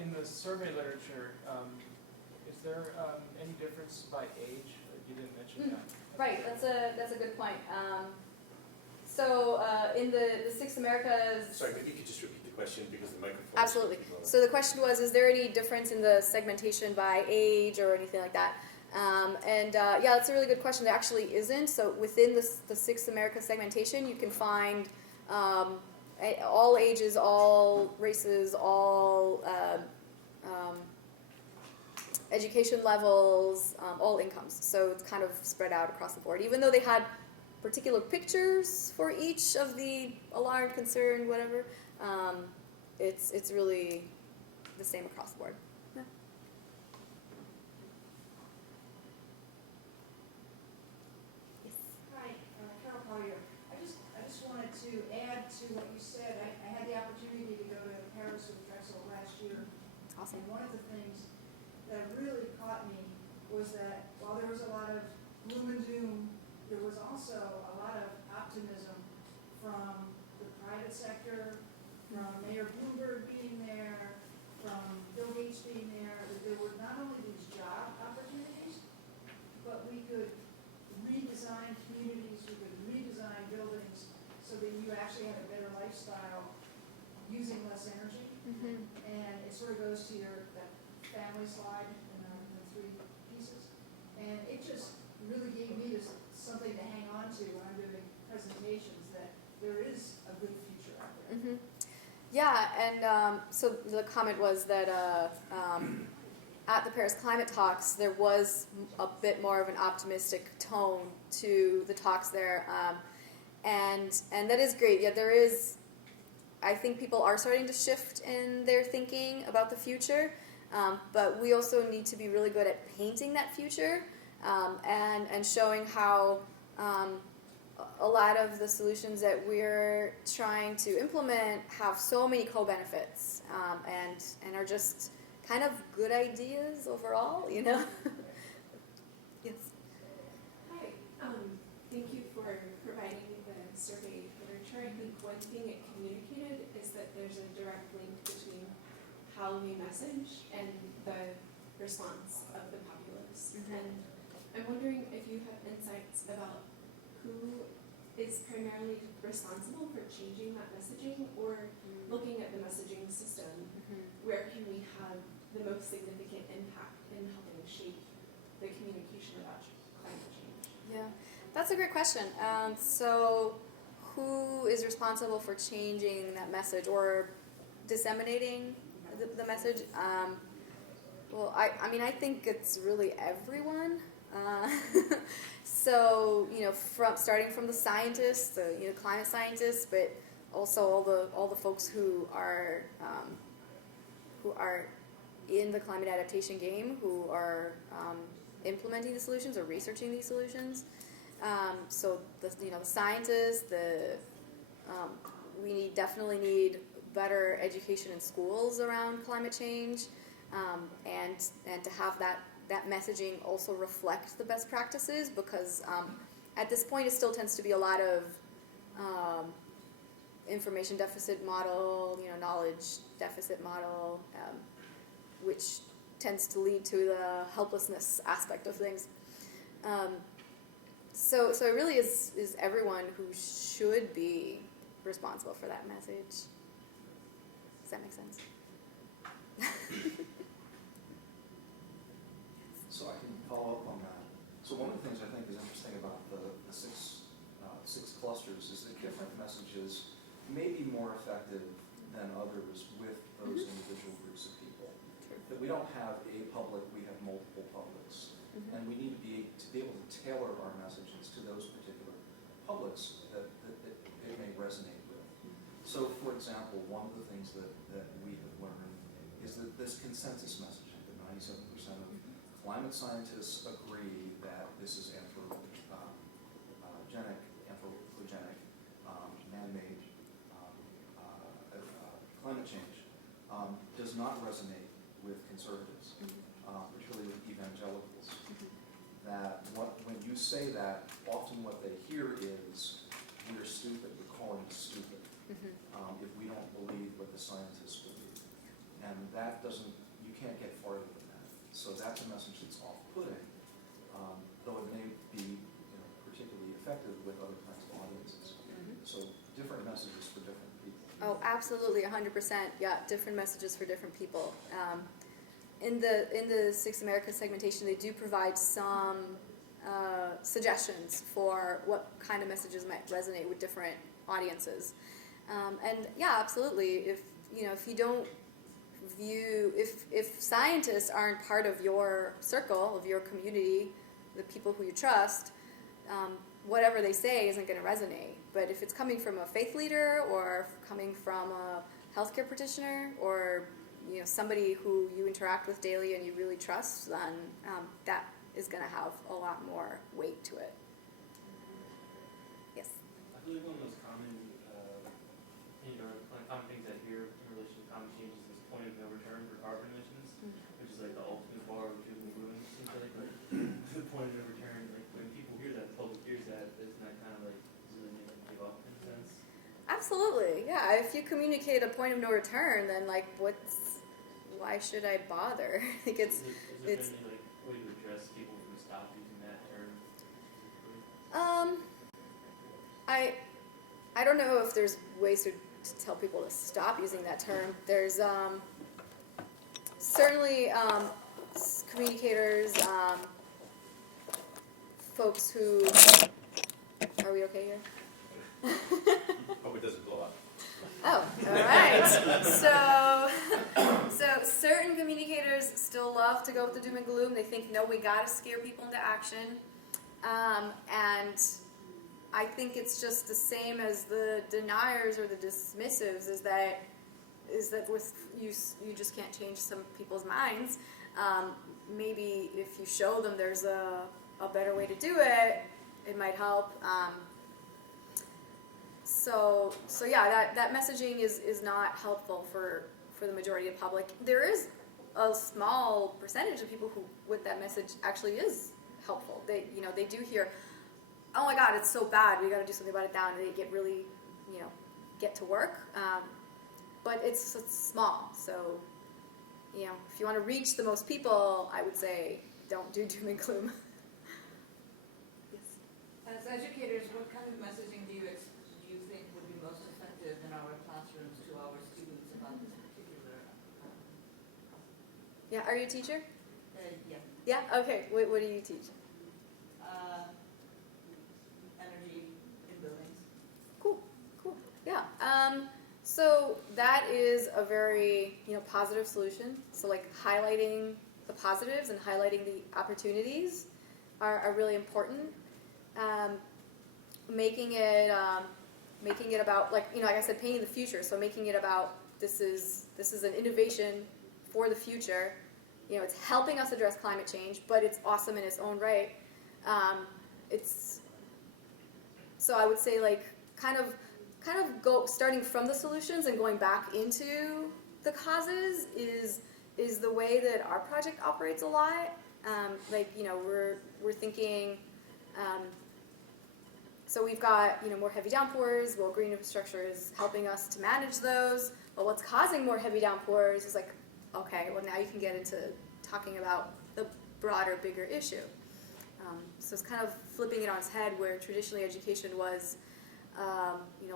In the survey literature, is there any difference by age? You didn't mention that. Right, that's a good point. So in the Six Americas... Sorry, maybe you could just repeat the question because the microphone... Absolutely. So the question was, is there any difference in the segmentation by age or anything like that? Yeah, that's a really good question. There actually isn't. So within the Six America segmentation, you can find all ages, all races, all education levels, all incomes. So it's kind of spread out across the board. Even though they had particular pictures for each of the alarmed, concerned, whatever, it's really the same across the board. Yeah. Hi, Carol Collier. I just wanted to add to what you said. I had the opportunity to go to Ferris with Drexel last year. Awesome. And one of the things that really caught me was that while there was a lot of gloom and doom, there was also a lot of optimism from the private sector, from Mayor Bloomberg being there, from Bill Gates being there, that there were not only these job opportunities, but we could redesign communities, we could redesign buildings so that you actually had a better lifestyle using less energy. Mm-hmm. And it sort of goes to that family slide in the 3 pieces. And it just really gave me something to hang on to when I'm doing presentations, that there is a good future out there. Mm-hmm. Yeah, and so the comment was that at the Paris Climate Talks, there was a bit more of an optimistic tone to the talks there, and that is great. Yeah, there is. I think people are starting to shift in their thinking about the future, but we also need to be really good at painting that future and showing how a lot of the solutions that we're trying to implement have so many co-benefits and are just kind of good ideas overall, you know? Yes. Hi, thank you for providing the survey literature. I think one thing it communicated is that there's a direct link between how we message and the response of the populace. Mm-hmm. And I'm wondering if you have insights about who is primarily responsible for changing that messaging, or looking at the messaging system, where can we have the most significant impact in helping shape the communication about climate change? Yeah, that's a great question. So who is responsible for changing that message or disseminating the message? Well, I mean, I think it's really everyone. So, you know, starting from the scientists, the climate scientists, but also all the folks who are in the climate adaptation game, who are implementing the solutions or researching these solutions. So the scientists, we definitely need better education in schools around climate change, and to have that messaging also reflect the best practices, because at this point it still tends to be a lot of information deficit model, knowledge deficit model, which tends to lead to the helplessness aspect of things. So it really is everyone who should be responsible for that message. Does that make sense? So I can follow up on that. So one of the things I think is interesting about the Six others with those individual groups of people. That we don't have a public, we have multiple publics. And we need to be able to tailor our messages to those particular publics that it may resonate with. So, for example, one of the things that we have learned is that this consensus messaging, that 97% of climate scientists agree that this is anthropogenic, man-made climate change, does not resonate with conservatives, particularly with evangelicals. That when you say that, often what they hear is, we're stupid, we're calling us stupid, if we don't believe what the scientists believe. And that doesn't, you can't get farther than that. So that's a message that's off-putting, though it may be particularly effective with other kinds of audiences. So different messages for different people. Oh, absolutely, 100%. Yeah, different messages for different people. In the Six America segmentation, they do provide some suggestions for what kind of messages might resonate with different audiences. And yeah, absolutely. If you don't view, if scientists aren't part of your circle, of your community, the people who you trust, whatever they say isn't going to resonate. But if it's coming from a faith leader or coming from a healthcare practitioner or somebody who you interact with daily and you really trust, then that is going to have a lot more weight to it. Yes? I believe one of the most common, common things I hear in relation to climate change is this point of no return for carbon emissions, which is like the ultimate bar of doom and gloom. It seems like the point of no return, like when people hear that, the public hears that, isn't that kind of like really make them give up in a sense? Absolutely, yeah. If you communicate a point of no return, then why should I bother? Like Is there any way to address people who stop using that term? I don't know if there's ways to tell people to stop using that term. There's certainly communicators, folks who. Are we okay here? Hope it doesn't blow up. Oh, all right. So certain communicators still love to go with the doom and gloom. They think, no, we got to scare people into action. And I think it's just the same as the deniers or the dismissives, is that with you just can't change some people's minds. Maybe if you show them there's a better way to do it, it might help. So yeah, that messaging is not helpful for the majority of the public. There is a small percentage of people who, with that message, actually is helpful. They do hear, oh my God, it's so bad, we got to do something about it now, and they get really, get to work. But it's small, so if you want to reach the most people, I would say don't do doom and gloom. Yes. As educators, what kind of messaging do you think would be most effective in our classrooms to our students about this particular Yeah, are you a teacher? yeah. Yeah? Okay, what do you teach? Energy in buildings. Cool. Yeah. So that is a very, positive solution. So highlighting the positives and highlighting the opportunities are really important. Making it about, like I said, painting the future. So making it about this is an innovation for the future. It's helping us address climate change, but it's awesome in its own right. So I would say kind of go starting from the solutions and going back into the causes is the way that our project operates a lot. We're thinking. So we've got more heavy downpours. Well, green infrastructure is helping us to manage those. But what's causing more heavy downpours is okay, well now you can get into talking about the broader, bigger issue. So it's kind of flipping it on its head, where traditionally education was,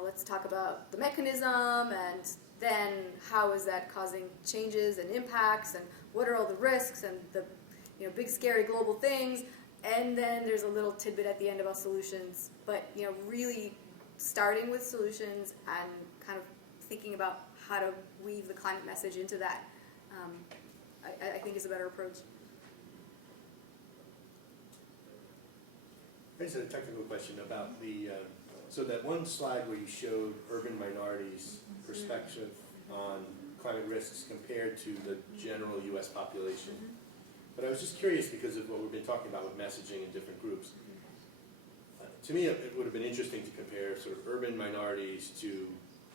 let's talk about the mechanism, and then how is that causing changes and impacts, and what are all the risks and the big scary global things. And then there's a little tidbit at the end about solutions, but really starting with solutions and kind of thinking about how to weave the climate message into that, I think is a better approach. I just had a technical question about the, so that one slide where you showed urban minorities' perspective on climate risks compared to the general U.S. population. But I was just curious because of what we've been talking about with messaging in different groups. To me, it would have been interesting to compare sort of urban minorities to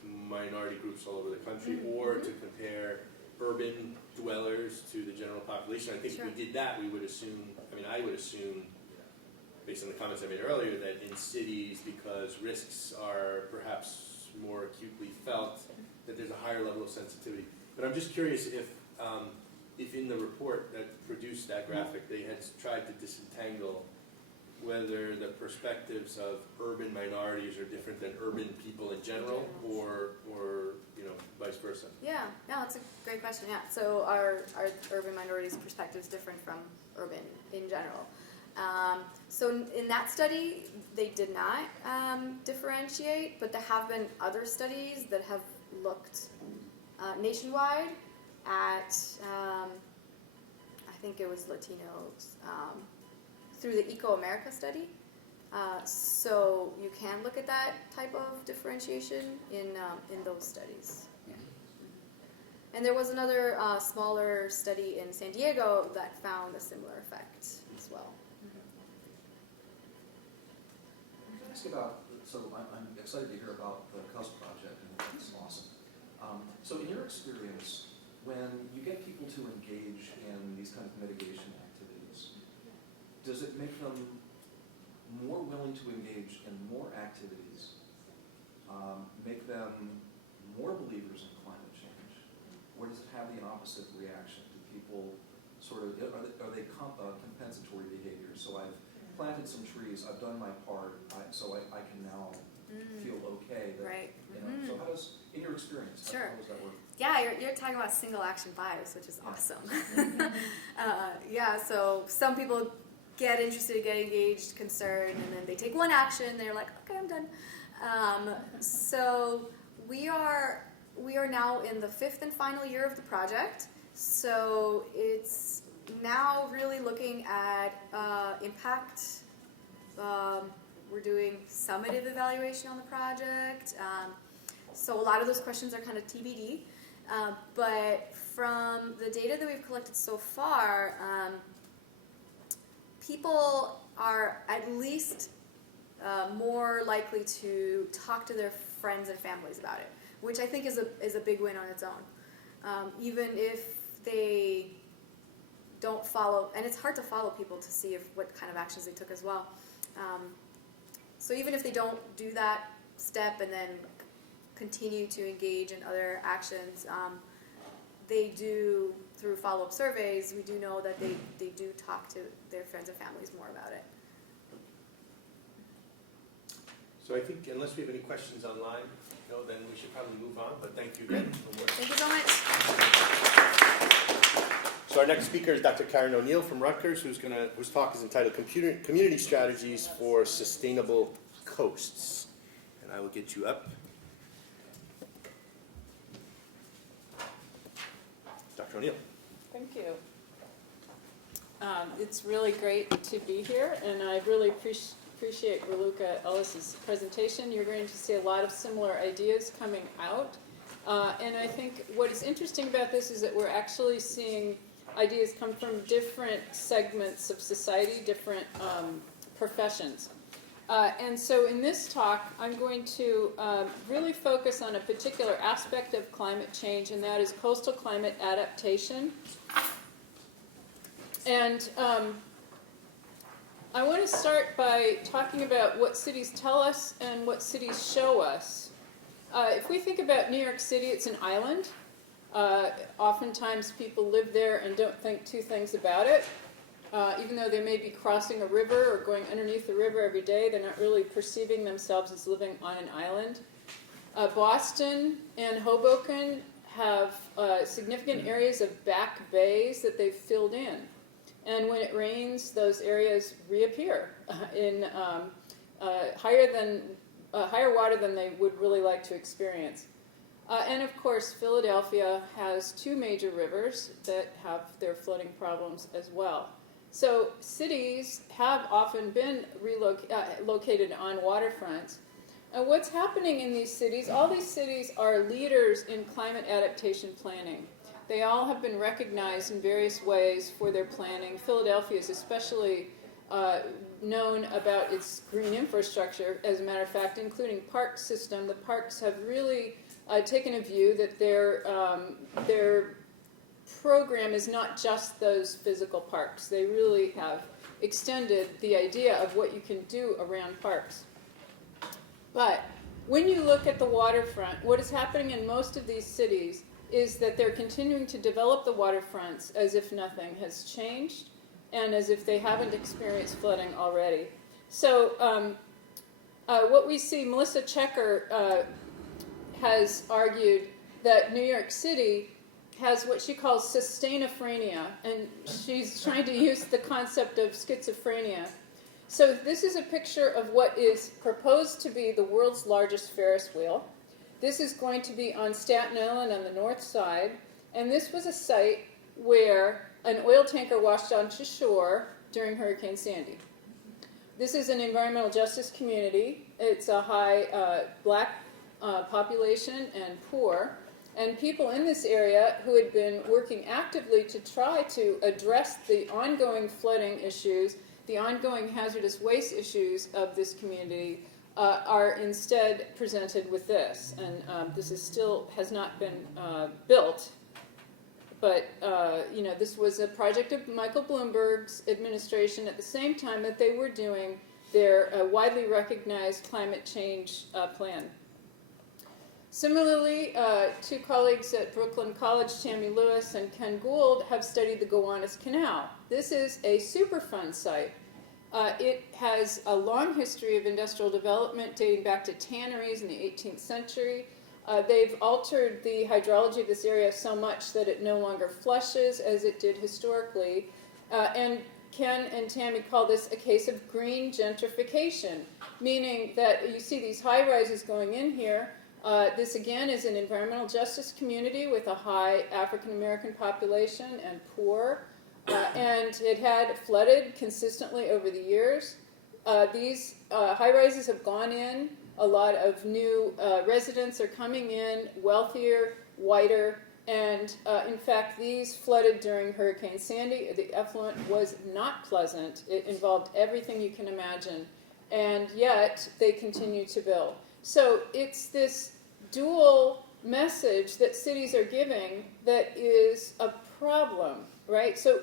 minority groups all over the country, or to compare urban dwellers to the general population. I think if we did that, we would assume, I mean, I would assume, based on the comments I made earlier, that in cities, because risks are perhaps more acutely felt, that there's a higher level of sensitivity. But I'm just curious if in the report that produced that graphic, they had tried to disentangle whether the perspectives of urban minorities are different than urban people in general, or vice versa. Yeah, no, that's a great question. Yeah, so our urban minorities' perspective is different from urban in general. So in that study, they did not differentiate, but there have been other studies that have looked nationwide at, I think it was Latinos, through the Eco America study. So you can look at that type of differentiation in those studies. Yeah. And there was another smaller study in San Diego that found a similar effect as well. Can I ask about, so I'm excited to hear about the CUS project, and it's awesome. So in your experience, when you get people to engage in these kind of mitigation activities, does it make them more willing to engage in more activities, make them more believers in climate change, or does it have the opposite reaction? Do people sort of, are they compensatory behaviors? So I've planted some trees, I've done my part, so I can now feel okay. That, right. So how does, in your experience, how does that work? Yeah, you're talking about single action bias, which is awesome. So some people get interested, get engaged, concerned, and then they take one action, and they're like, okay, I'm done. So we are now in the 5th and final year of the project. So it's now really looking at impact. We're doing summative evaluation on the project. So a lot of those questions are kind of TBD. But from the data that we've collected so far, people are at least more likely to talk to their friends and families about it, which I think is a big win on its own. Even if they don't follow, and it's hard to follow people to see what kind of actions they took as well. So even if they don't do that step and then continue to engage in other actions, they do, through follow-up surveys, we do know that they do talk to their friends and families more about it. So I think unless we have any questions online, then we should probably move on, but thank you again for work. Thank you so much. So our next speaker is Dr. Karen O'Neill from Rutgers, whose talk is entitled Community Strategies for Sustainable Coasts. And I will get you up. Dr. O'Neill. Thank you. It's really great to be here, and I really appreciate Raluca Ellis's presentation. You're going to see a lot of similar ideas coming out. And I think what is interesting about this is that we're actually seeing ideas come from different segments of society, different professions. And so in this talk, I'm going to really focus on a particular aspect of climate change, and that is coastal climate adaptation. And I want to start by talking about what cities tell us and what cities show us. If we think about New York City, it's an island. Oftentimes people live there and don't think two things about it. Even though they may be crossing a river or going underneath the river every day, they're not really perceiving themselves as living on an island. Boston and Hoboken have significant areas of back bays that they've filled in. And when it rains, those areas reappear in higher water than they would really like to experience. And of course, Philadelphia has two major rivers that have their flooding problems as well. So cities have often been located on waterfronts. And what's happening in these cities, all these cities are leaders in climate adaptation planning. They all have been recognized in various ways for their planning. Philadelphia is especially known about its green infrastructure, as a matter of fact, including park system. The parks have really taken a view that their program is not just those physical parks. They really have extended the idea of what you can do around parks. But when you look at the waterfront, what is happening in most of these cities is that they're continuing to develop the waterfronts as if nothing has changed and as if they haven't experienced flooding already. So what we see, Melissa Checker has argued that New York City has what she calls sustainophrenia, and she's trying to use the concept of schizophrenia. So this is a picture of what is proposed to be the world's largest Ferris wheel. This is going to be on Staten Island on the north side, and this was a site where an oil tanker washed onto shore during Hurricane Sandy. This is an environmental justice community. It's a high black population and poor, and people in this area who had been working actively to try to address the ongoing flooding issues, the ongoing hazardous waste issues of this community, are instead presented with this. And this is still has not been built, but this was a project of Michael Bloomberg's administration at the same time that they were doing their widely recognized climate change plan. Similarly, two colleagues at Brooklyn College, Tammy Lewis and Ken Gould, have studied the Gowanus Canal. This is a Superfund site. It has a long history of industrial development dating back to tanneries in the 18th century. They've altered the hydrology of this area so much that it no longer flushes as it did historically. And Ken and Tammy call this a case of green gentrification, meaning that you see these high rises going in here. This again is an environmental justice community with a high African American population and poor. And it had flooded consistently over the years. These high-rises have gone in. A lot of new residents are coming in, wealthier, whiter, and in fact, these flooded during Hurricane Sandy. The effluent was not pleasant. It involved everything you can imagine, and yet they continue to build. So it's this dual message that cities are giving that is a problem, right? So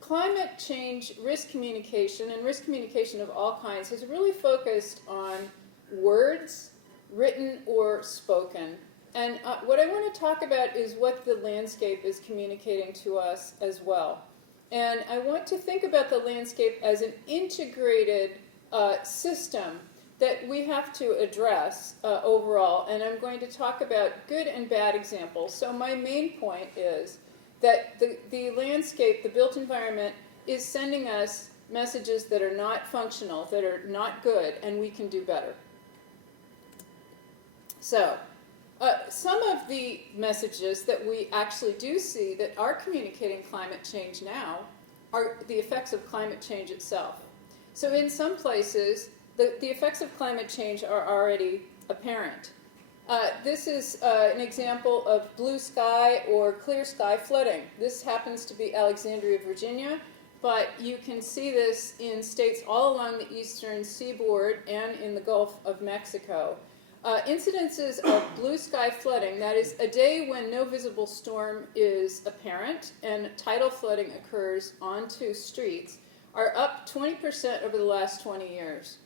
climate change risk communication, and risk communication of all kinds, has really focused on words, written or spoken. And what I want to talk about is what the landscape is communicating to us as well. And I want to think about the landscape as an integrated system that we have to address overall. And I'm going to talk about good and bad examples. So my main point is that the landscape, the built environment, is sending us messages that are not functional, that are not good, and we can do better. So, some of the messages that we actually do see that are communicating climate change now are the effects of climate change itself. So in some places, the effects of climate change are already apparent. This is an example of blue sky or clear sky flooding. This happens to be Alexandria, Virginia, but you can see this in states all along the eastern seaboard and in the Gulf of Mexico. Incidences of blue sky flooding, that is a day when no visible storm is apparent and tidal flooding occurs onto streets, are up 20% over the last 20 years.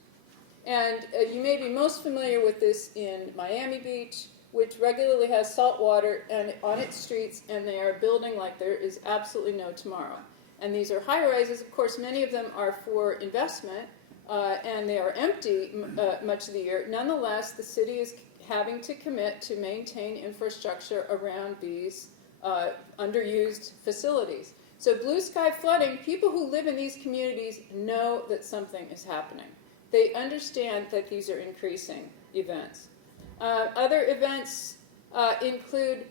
And you may be most familiar with this in Miami Beach, which regularly has salt water and on its streets, and they are building like there is absolutely no tomorrow. And these are high-rises. Of course, many of them are for investment, and they are empty much of the year. Nonetheless, the city is having to commit to maintain infrastructure around these underused facilities. So blue sky flooding, people who live in these communities know that something is happening. They understand that these are increasing events. Other events include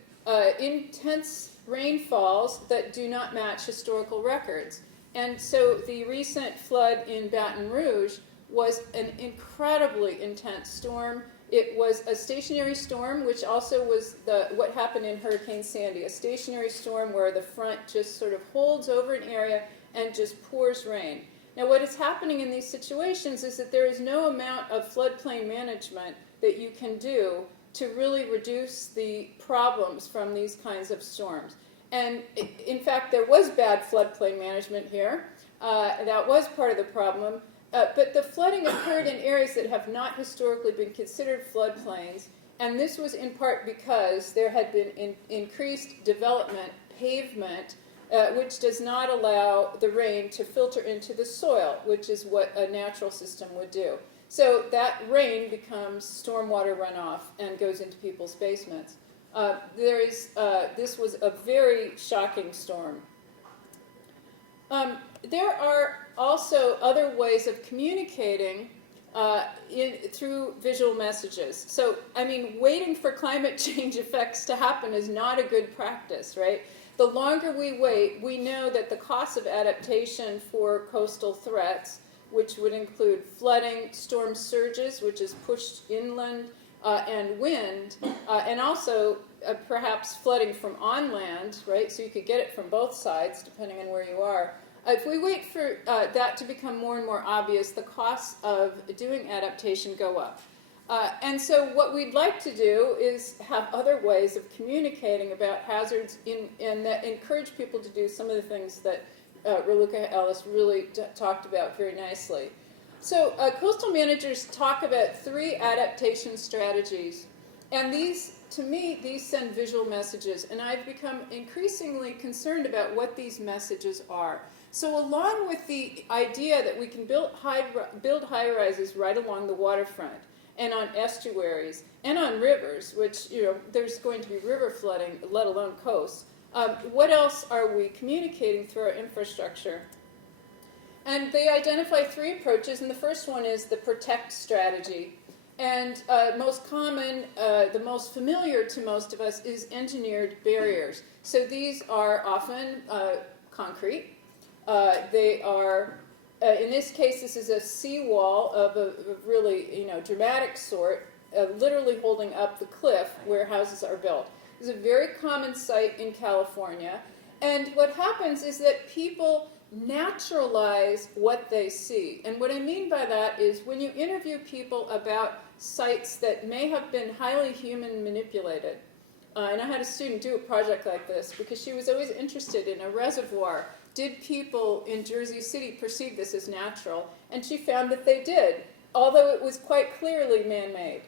intense rainfalls that do not match historical records. And so the recent flood in Baton Rouge was an incredibly intense storm. It was a stationary storm, which also was what happened in Hurricane Sandy, a stationary storm where the front just sort of holds over an area and just pours rain. Now, what is happening in these situations is that there is no amount of floodplain management that you can do to really reduce the problems from these kinds of storms. And in fact, there was bad floodplain management here. That was part of the problem. But the flooding occurred in areas that have not historically been considered floodplains. And this was in part because there had been increased development, pavement, which does not allow the rain to filter into the soil, which is what a natural system would do. So that rain becomes stormwater runoff and goes into people's basements. This was a very shocking storm. There are also other ways of communicating through visual messages. So, I mean, waiting for climate change effects to happen is not a good practice, right? The longer we wait, we know that the cost of adaptation for coastal threats, which would include flooding, storm surges, which is pushed inland, and wind, and also perhaps flooding from on land, right? So you could get it from both sides, depending on where you are. If we wait for that to become more and more obvious, the costs of doing adaptation go up. And so what we'd like to do is have other ways of communicating about hazards and that encourage people to do some of the things that Raluca Ellis really talked about very nicely. So coastal managers talk about 3 adaptation strategies. And these, to me, these send visual messages. And I've become increasingly concerned about what these messages are. So along with the idea that we can build high-rises right along the waterfront and on estuaries and on rivers, which, you know, there's going to be river flooding, let alone coasts, what else are we communicating through our infrastructure? And they identify 3 approaches, and the first one is the protect strategy. And most common, the most familiar to most of us, is engineered barriers. So these are often concrete. They are, in this case, this is a seawall of a really, dramatic sort, literally holding up the cliff where houses are built. It's a very common sight in California. And what happens is that people naturalize what they see. And what I mean by that is when you interview people about sites that may have been highly human manipulated, and I had a student do a project like this because she was always interested in a reservoir. Did people in Jersey City perceive this as natural? And she found that they did, although it was quite clearly man-made.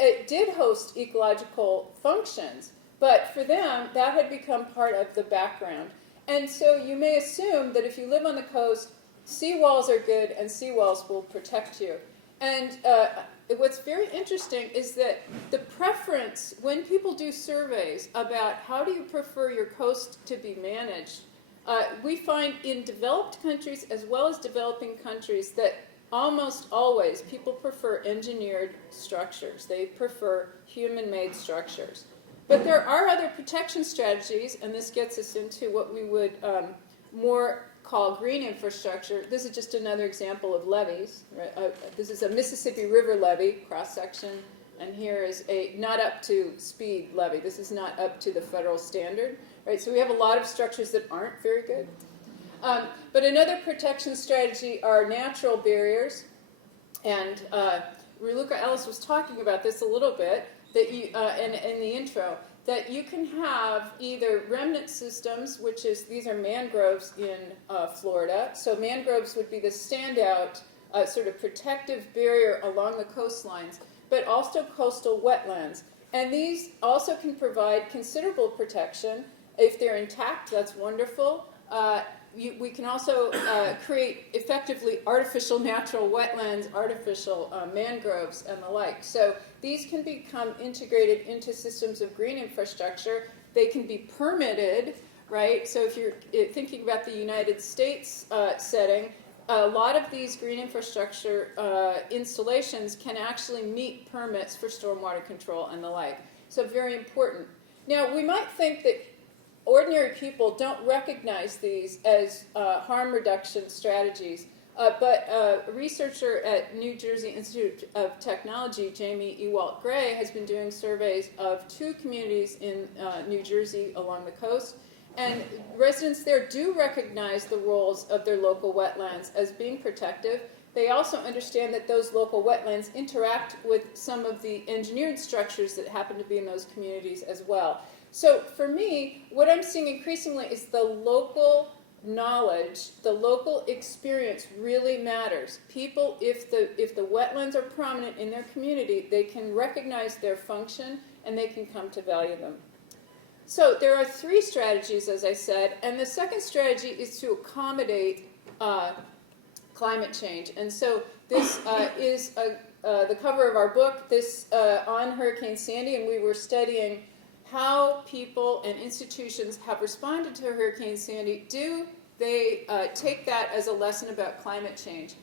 It did host ecological functions, but for them, that had become part of the background. And so you may assume that if you live on the coast, seawalls are good and seawalls will protect you. And what's very interesting is that the preference, when people do surveys about how do you prefer your coast to be managed, we find in developed countries as well as developing countries that almost always people prefer engineered structures. They prefer human-made structures. But there are other protection strategies, and this gets us into what we would more call green infrastructure. This is just another example of levees. Right? This is a Mississippi River levee, cross-section, and here is a not up to speed levee. This is not up to the federal standard. Right? So we have a lot of structures that aren't very good. But another protection strategy are natural barriers, and Raluca Ellis was talking about this a little bit that you, in the intro, that you can have either remnant systems, which is, these are mangroves in Florida. So mangroves would be the standout sort of protective barrier along the coastlines, but also coastal wetlands. And these also can provide considerable protection. If they're intact, that's wonderful. We can also create effectively artificial natural wetlands, artificial mangroves, and the like. So these can become integrated into systems of green infrastructure. They can be permitted, right? So if you're thinking about the United States setting, a lot of these green infrastructure installations can actually meet permits for stormwater control and the like. So very important. Now, we might think that ordinary people don't recognize these as harm reduction strategies, but a researcher at New Jersey Institute of Technology, Jamie Ewalt Gray, has been doing surveys of 2 communities in New Jersey along the coast. And residents there do recognize the roles of their local wetlands as being protective. They also understand that those local wetlands interact with some of the engineered structures that happen to be in those communities as well. So for me, what I'm seeing increasingly is the local knowledge, the local experience really matters. People, if the wetlands are prominent in their community, they can recognize their function and they can come to value them. So there are 3 strategies, as I said, and the second strategy is to accommodate climate change. And so this is the cover of our book, this on Hurricane Sandy, and we were studying how people and institutions have responded to Hurricane Sandy. Do they take that as a lesson about climate change?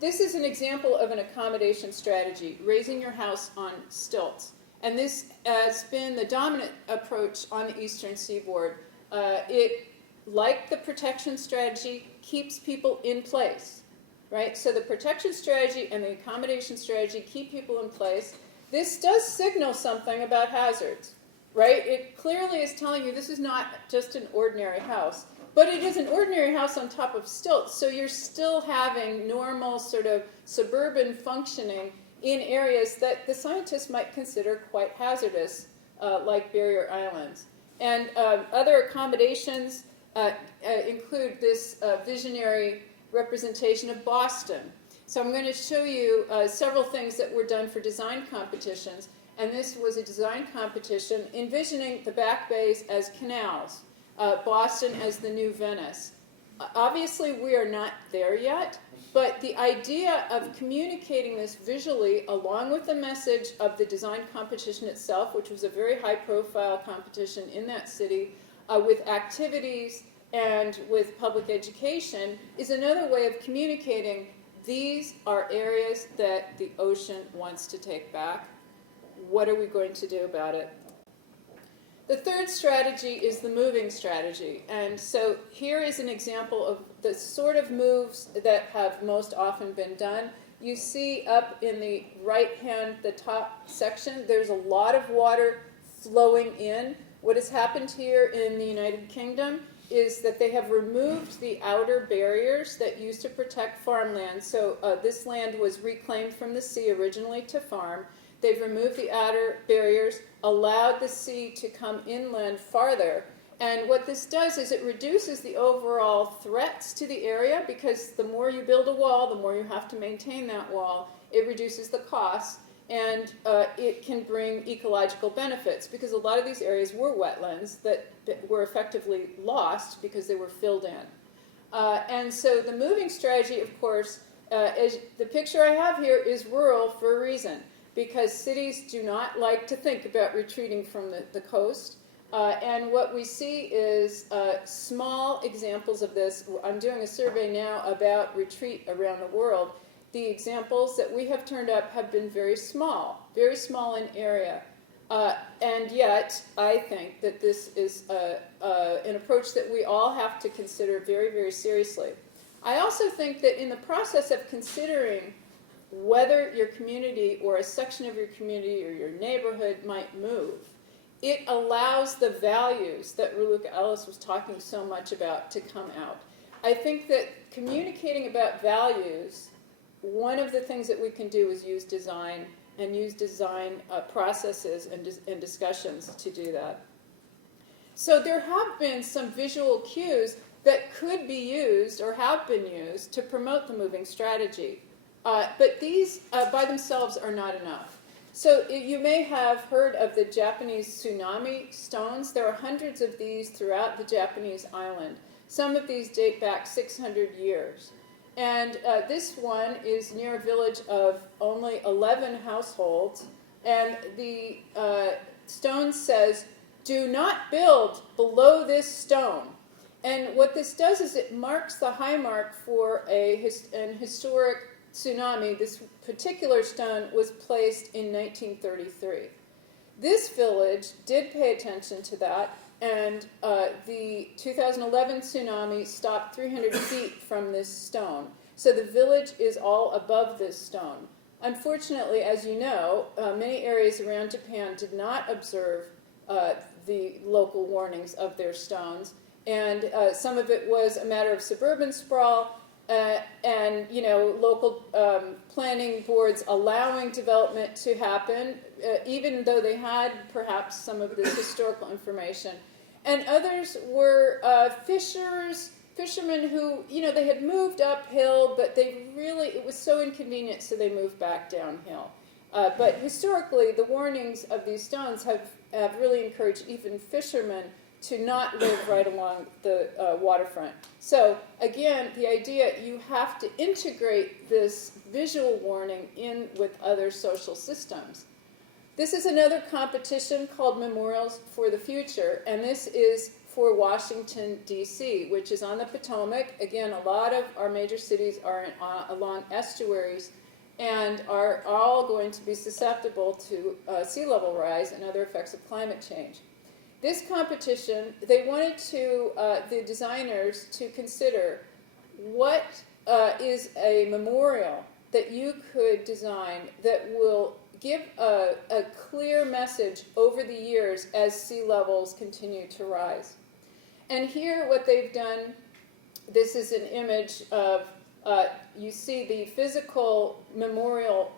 This is an example of an accommodation strategy, raising your house on stilts. And this has been the dominant approach on the eastern seaboard. It, like the protection strategy, keeps people in place, right? So the protection strategy and the accommodation strategy keep people in place. This does signal something about hazards, right? It clearly is telling you this is not just an ordinary house, but it is an ordinary house on top of stilts. So you're still having normal sort of suburban functioning in areas that the scientists might consider quite hazardous, like barrier islands. And other accommodations include this visionary representation of Boston. So I'm going to show you several things that were done for design competitions. And this was a design competition envisioning the back bays as canals, Boston as the new Venice. Obviously, we are not there yet, but the idea of communicating this visually along with the message of the design competition itself, which was a very high-profile competition in that city, with activities and with public education, is another way of communicating these are areas that the ocean wants to take back. What are we going to do about it? The third strategy is the moving strategy. And so here is an example of the sort of moves that have most often been done. You see up in the right hand, the top section, there's a lot of water flowing in. What has happened here in the United Kingdom is that they have removed the outer barriers that used to protect farmland. So this land was reclaimed from the sea originally to farm. They've removed the outer barriers, allowed the sea to come inland farther. And what this does is it reduces the overall threats to the area, because the more you build a wall, the more you have to maintain that wall. It reduces the costs, and it can bring ecological benefits, because a lot of these areas were wetlands that were effectively lost because they were filled in. And so the moving strategy, of course, is, the picture I have here is rural for a reason, because cities do not like to think about retreating from the coast. And what we see is small examples of this. I'm doing a survey now about retreat around the world. The examples that we have turned up have been very small in area. And yet, I think that this is an approach that we all have to consider very, very seriously. I also think that in the process of considering whether your community or a section of your community or your neighborhood might move, it allows the values that Raluca Ellis was talking so much about to come out. I think that communicating about values, one of the things that we can do is use design, and use design processes and discussions to do that. So there have been some visual cues that could be used or have been used to promote the moving strategy. But these by themselves are not enough. So you may have heard of the Japanese tsunami stones. There are hundreds of these throughout the Japanese island. Some of these date back 600 years. And this one is near a village of only 11 households. And the stone says, "Do not build below this stone." And what this does is it marks the high mark for an historic tsunami. This particular stone was placed in 1933. This village did pay attention to that, and the 2011 tsunami stopped 300 feet from this stone. So the village is all above this stone. Unfortunately, as you know, many areas around Japan did not observe the local warnings of their stones, and some of it was a matter of suburban sprawl, and local planning boards allowing development to happen, even though they had perhaps some of this historical information. And others were fishermen who, they had moved uphill, but it was so inconvenient, so they moved back downhill. But historically, the warnings of these stones have really encouraged even fishermen to not live right along the waterfront. So again, the idea, you have to integrate this visual warning in with other social systems. This is another competition called Memorials for the Future, and this is for Washington, D.C., which is on the Potomac. Again, a lot of our major cities are along estuaries and are all going to be susceptible to sea level rise and other effects of climate change. This competition, they wanted the designers to consider what is a memorial that you could design that will give a clear message over the years as sea levels continue to rise. And here what they've done, this is an image of, you see the physical memorial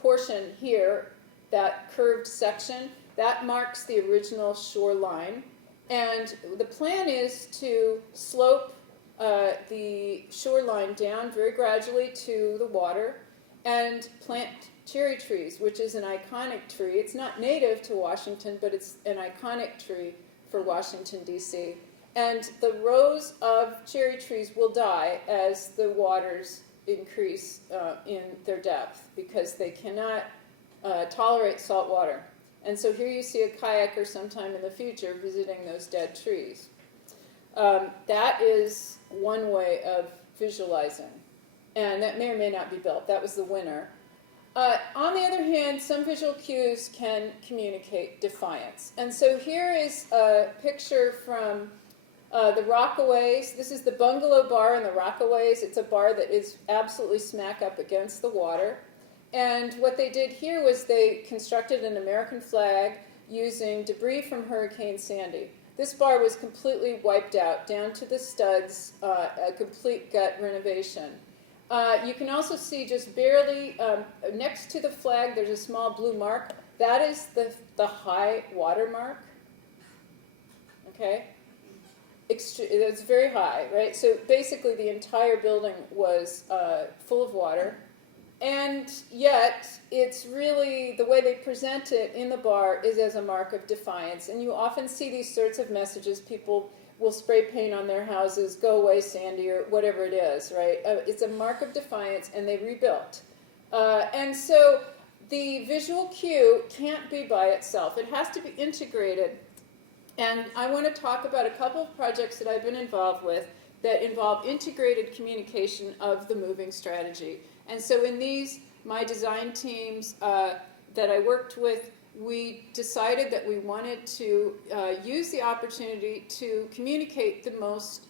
portion here, that curved section. That marks the original shoreline, and the plan is to slope the shoreline down very gradually to the water and plant cherry trees, which is an iconic tree. It's not native to Washington, but it's an iconic tree for Washington, D.C. And the rows of cherry trees will die as the waters increase in their depth because they cannot tolerate salt water. And so here you see a kayaker sometime in the future visiting those dead trees. That is one way of visualizing. And that may or may not be built. That was the winner. On the other hand, some visual cues can communicate defiance. And so here is a picture from the Rockaways. This is the bungalow bar in the Rockaways. It's a bar that is absolutely smack up against the water. And what they did here was they constructed an American flag using debris from Hurricane Sandy. This bar was completely wiped out, down to the studs, a complete gut renovation. You can also see just barely, next to the flag, there's a small blue mark. That is the high water mark. Okay? It's very high, right? So basically the entire building was full of water. And yet, it's really, the way they present it in the bar is as a mark of defiance. And you often see these sorts of messages. People will spray paint on their houses, go away Sandy, or whatever it is, right? It's a mark of defiance, and they rebuilt. And so the visual cue can't be by itself. It has to be integrated. And I want to talk about a couple of projects that I've been involved with that involve integrated communication of the moving strategy. And so in these, my design teams that I worked with, we decided that we wanted to use the opportunity to communicate the most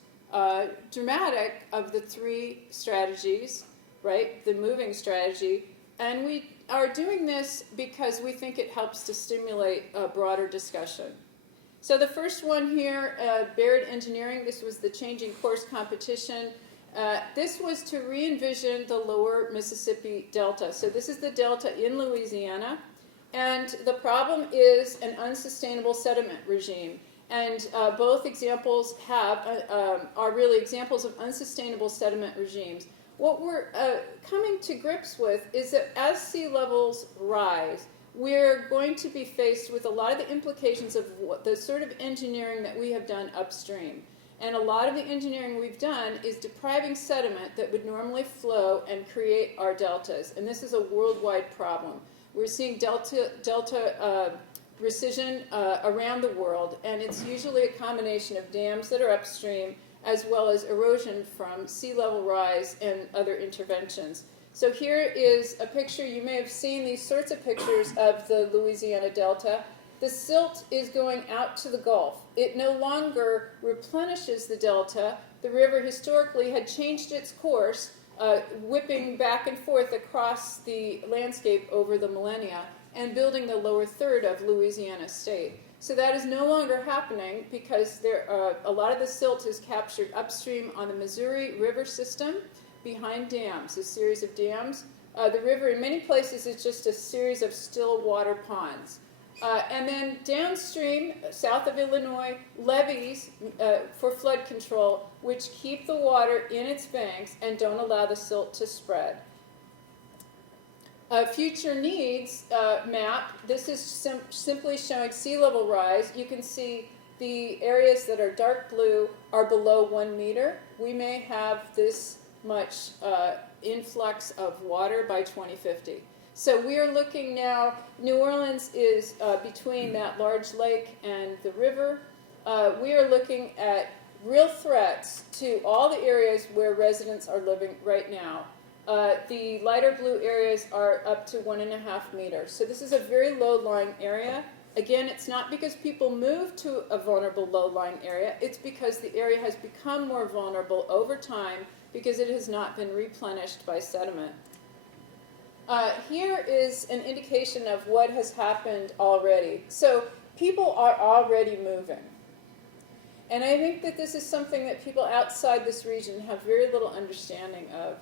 dramatic of the three strategies, right? The moving strategy. And we are doing this because we think it helps to stimulate a broader discussion. So the first one here, Baird Engineering, this was the changing course competition. This was to re-envision the lower Mississippi Delta. So this is the delta in Louisiana. And the problem is an unsustainable sediment regime. And both examples are really examples of unsustainable sediment regimes. What we're coming to grips with is that as sea levels rise, we're going to be faced with a lot of the implications of the sort of engineering that we have done upstream. And a lot of the engineering we've done is depriving sediment that would normally flow and create our deltas. And this is a worldwide problem. We're seeing delta rescission around the world, and it's usually a combination of dams that are upstream as well as erosion from sea level rise and other interventions. So here is a picture. You may have seen these sorts of pictures of the Louisiana Delta. The silt is going out to the Gulf. It no longer replenishes the delta. The river historically had changed its course, whipping back and forth across the landscape over the millennia and building the lower third of Louisiana state. So that is no longer happening because a lot of the silt is captured upstream on the Missouri River system behind dams, a series of dams. The river in many places is just a series of still water ponds. And then downstream, south of Illinois, levees for flood control, which keep the water in its banks and don't allow the silt to spread. Future needs map, this is simply showing sea level rise. You can see the areas that are dark blue are below 1 meter. We may have this much influx of water by 2050. So we are looking now, New Orleans is between that large lake and the river. We are looking at real threats to all the areas where residents are living right now. The lighter blue areas are up to 1.5 meters. So this is a very low-lying area. Again, it's not because people move to a vulnerable low-lying area. It's because the area has become more vulnerable over time because it has not been replenished by sediment. Here is an indication of what has happened already. So people are already moving. And I think that this is something that people outside this region have very little understanding of.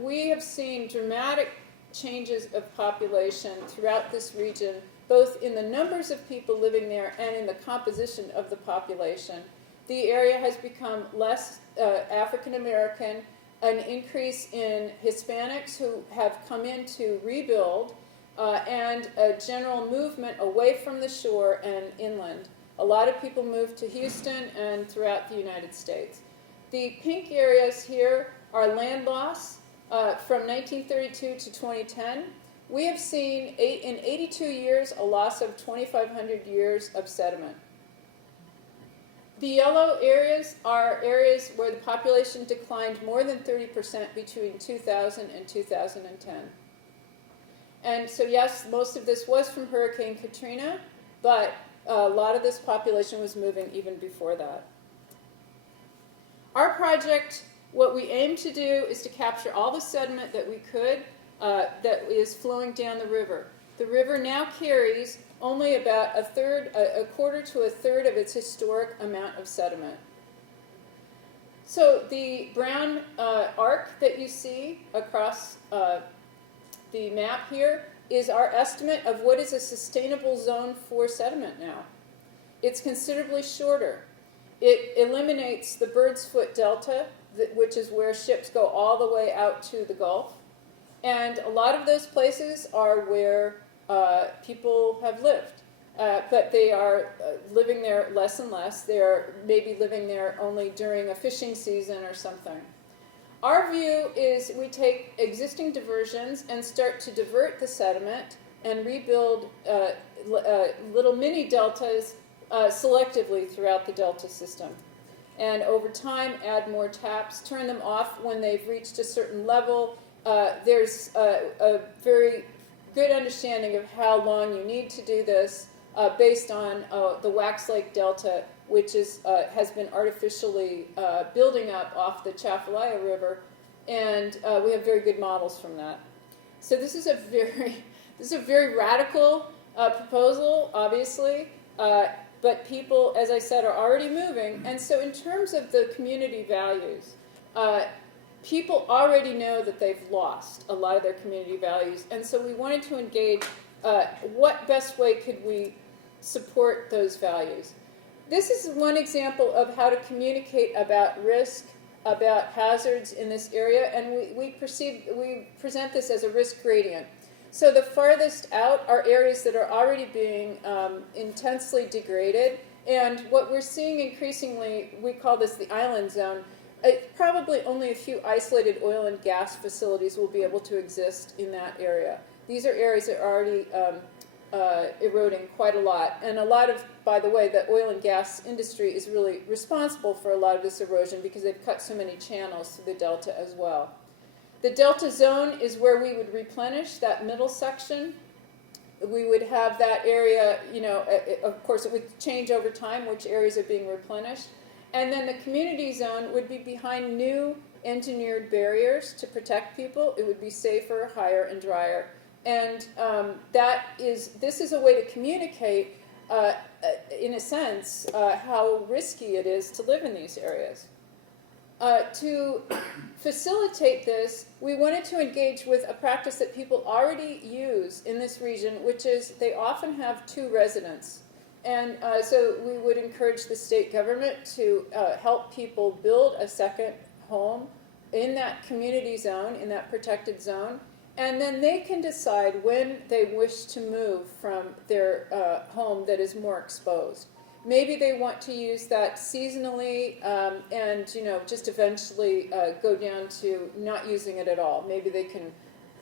We have seen dramatic changes of population throughout this region, both in the numbers of people living there and in the composition of the population. The area has become less African American, an increase in Hispanics who have come in to rebuild, and a general movement away from the shore and inland. A lot of people moved to Houston and throughout the United States. The pink areas here are land loss from 1932 to 2010. We have seen in 82 years a loss of 2,500 years of sediment. The yellow areas are areas where the population declined more than 30% between 2000 and 2010. And so yes, most of this was from Hurricane Katrina, but a lot of this population was moving even before that. Our project, what we aim to do is to capture all the sediment that we could that is flowing down the river. The river now carries only about a quarter to a third of its historic amount of sediment. So the brown arc that you see across the map here is our estimate of what is a sustainable zone for sediment now. It's considerably shorter. It eliminates the Bird's Foot Delta, which is where ships go all the way out to the Gulf. And a lot of those places are where people have lived. But they are living there less and less. They are maybe living there only during a fishing season or something. Our view is we take existing diversions and start to divert the sediment and rebuild little mini deltas selectively throughout the delta system. And over time, add more taps, turn them off when they've reached a certain level. There's a very good understanding of how long you need to do this based on the Wax Lake Delta, which has been artificially building up off the Chafalaya River, and we have very good models from that. So this is a very radical proposal, obviously, but people, as I said, are already moving. And so in terms of the community values, people already know that they've lost a lot of their community values. And so we wanted to engage what best way could we support those values. This is one example of how to communicate about risk, about hazards in this area, and we present this as a risk gradient. So the farthest out are areas that are already being intensely degraded, and what we're seeing increasingly, we call this the island zone. Probably only a few isolated oil and gas facilities will be able to exist in that area. These are areas that are already eroding quite a lot, and a lot of, by the way, the oil and gas industry is really responsible for a lot of this erosion because they've cut so many channels through the delta as well. The delta zone is where we would replenish that middle section. We would have that area, of course it would change over time which areas are being replenished. And then the community zone would be behind new engineered barriers to protect people. It would be safer, higher, and drier. And this is a way to communicate, in a sense, how risky it is to live in these areas. To facilitate this, we wanted to engage with a practice that people already use in this region, which is they often have two residents. And so we would encourage the state government to help people build a second home in that community zone, in that protected zone, and then they can decide when they wish to move from their home that is more exposed. Maybe they want to use that seasonally and just eventually go down to not using it at all. Maybe they can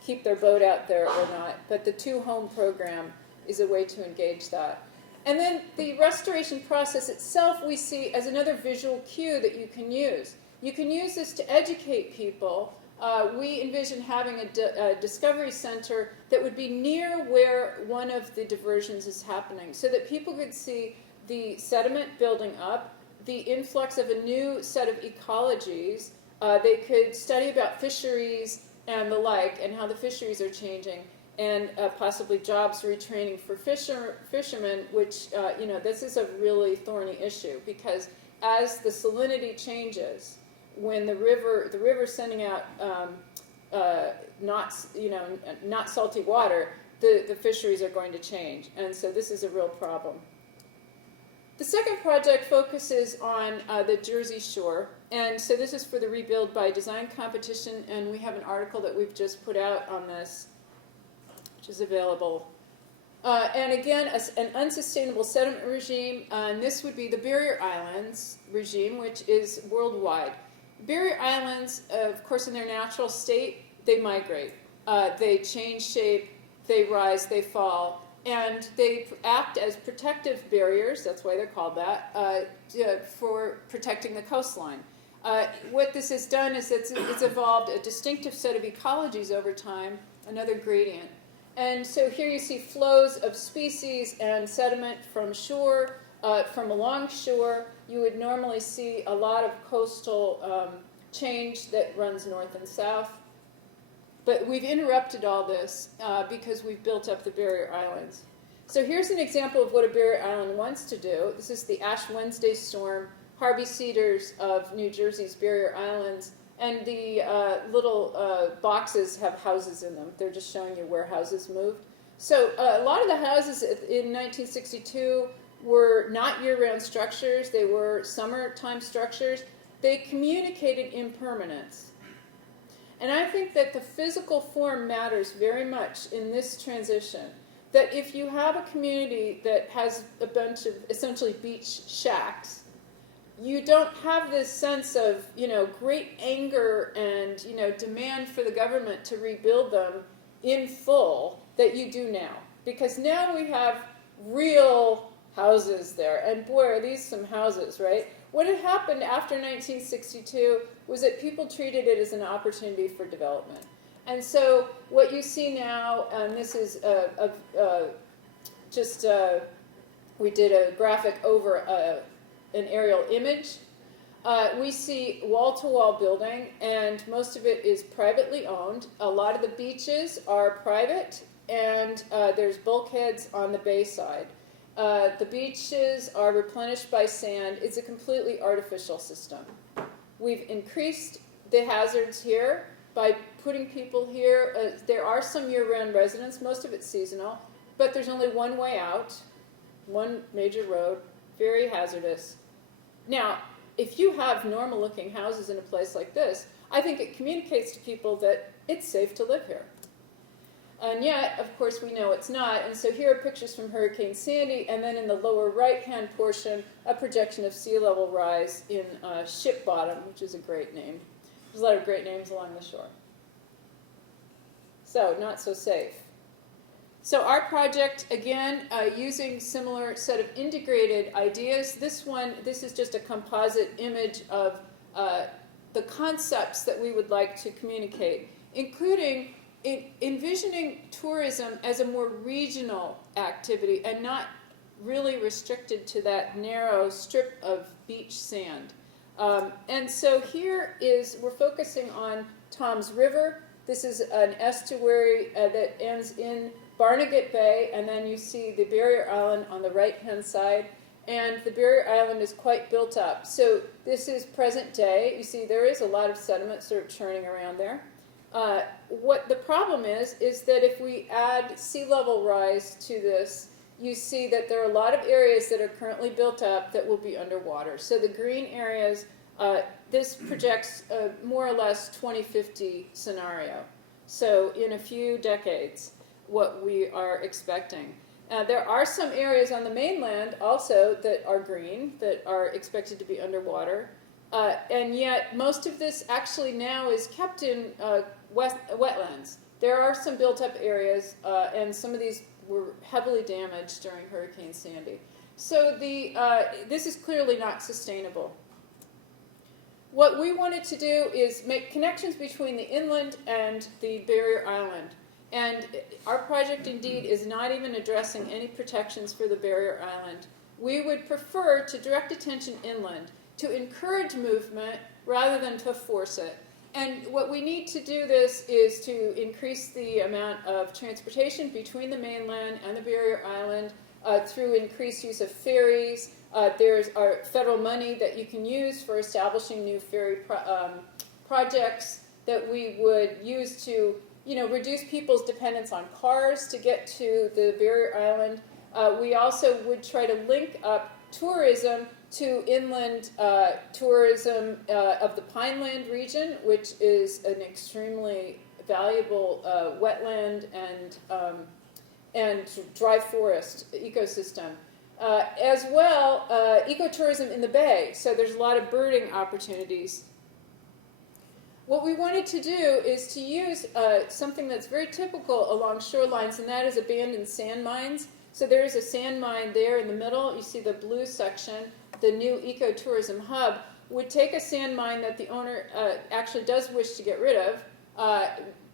keep their boat out there or not. But the two-home program is a way to engage that. And then the restoration process itself we see as another visual cue that you can use. You can use this to educate people. We envision having a discovery center that would be near where one of the diversions is happening so that people could see the sediment building up, the influx of a new set of ecologies. They could study about fisheries and the like and how the fisheries are changing, and possibly jobs retraining for fishermen, which, this is a really thorny issue because as the salinity changes, when the river's sending out not salty water, the fisheries are going to change. And so this is a real problem. The second project focuses on the Jersey Shore. And so this is for the Rebuild by Design competition, and we have an article that we've just put out on this, which is available. And again, an unsustainable sediment regime, and this would be the Barrier Islands regime, which is worldwide. Barrier Islands, of course, in their natural state, they migrate. They change shape, they rise, they fall, and they act as protective barriers, that's why they're called that, for protecting the coastline. What this has done is it's evolved a distinctive set of ecologies over time, another gradient. And so here you see flows of species and sediment from shore, from along shore. You would normally see a lot of coastal change that runs north and south. But we've interrupted all this because we've built up the Barrier Islands. So here's an example of what a Barrier Island wants to do. This is the Ash Wednesday storm, Harvey Cedars of New Jersey's Barrier Islands. And the little boxes have houses in them. They're just showing you where houses moved. So a lot of the houses in 1962 were not year-round structures. They were summertime structures. They communicated impermanence. And I think that the physical form matters very much in this transition. That if you have a community that has a bunch of essentially beach shacks, you don't have this sense of, great anger and, demand for the government to rebuild them in full that you do now. Because now we have real houses there. And boy, are these some houses, right? What had happened after 1962 was that people treated it as an opportunity for development. And so what you see now, and this is we did a graphic over an aerial image. We see wall-to-wall building, and most of it is privately owned. A lot of the beaches are private, and there's bulkheads on the bay side. The beaches are replenished by sand. It's a completely artificial system. We've increased the hazards here by putting people here. There are some year-round residents, most of it's seasonal, but there's only one way out, one major road, very hazardous. Now, if you have normal-looking houses in a place like this, I think it communicates to people that it's safe to live here. And yet, of course, we know it's not. And so here are pictures from Hurricane Sandy, and then in the lower right-hand portion, a projection of sea level rise in Ship Bottom, which is a great name. There's a lot of great names along the shore. So, not so safe. So our project, again, using similar set of integrated ideas. This is just a composite image of the concepts that we would like to communicate. including envisioning tourism as a more regional activity and not really restricted to that narrow strip of beach sand. And so here we're focusing on Toms River. This is an estuary that ends in Barnegat Bay, and then you see the barrier island on the right-hand side, and the barrier island is quite built up. So this is present day. You see there is a lot of sediment sort of churning around there. What the problem is that if we add sea level rise to this, you see that there are a lot of areas that are currently built up that will be underwater. So the green areas, this projects a more or less 2050 scenario. So in a few decades, what we are expecting. There are some areas on the mainland also that are green, that are expected to be underwater. And yet most of this actually now is kept in wetlands. There are some built up areas, and some of these were heavily damaged during Hurricane Sandy. So this is clearly not sustainable. What we wanted to do is make connections between the inland and the barrier island. And our project indeed is not even addressing any protections for the barrier island. We would prefer to direct attention inland, to encourage movement rather than to force it. And what we need to do this is to increase the amount of transportation between the mainland and the barrier island through increased use of ferries. There's our federal money that you can use for establishing new ferry projects that we would use to reduce people's dependence on cars to get to the barrier island. We also would try to link up tourism to inland tourism of the Pineland region, which is an extremely valuable wetland and dry forest ecosystem. As well, ecotourism in the bay, so there's a lot of birding opportunities. What we wanted to do is to use something that's very typical along shorelines, and that is abandoned sand mines. So there is a sand mine there in the middle. You see the blue section. The new ecotourism hub would take a sand mine that the owner actually does wish to get rid of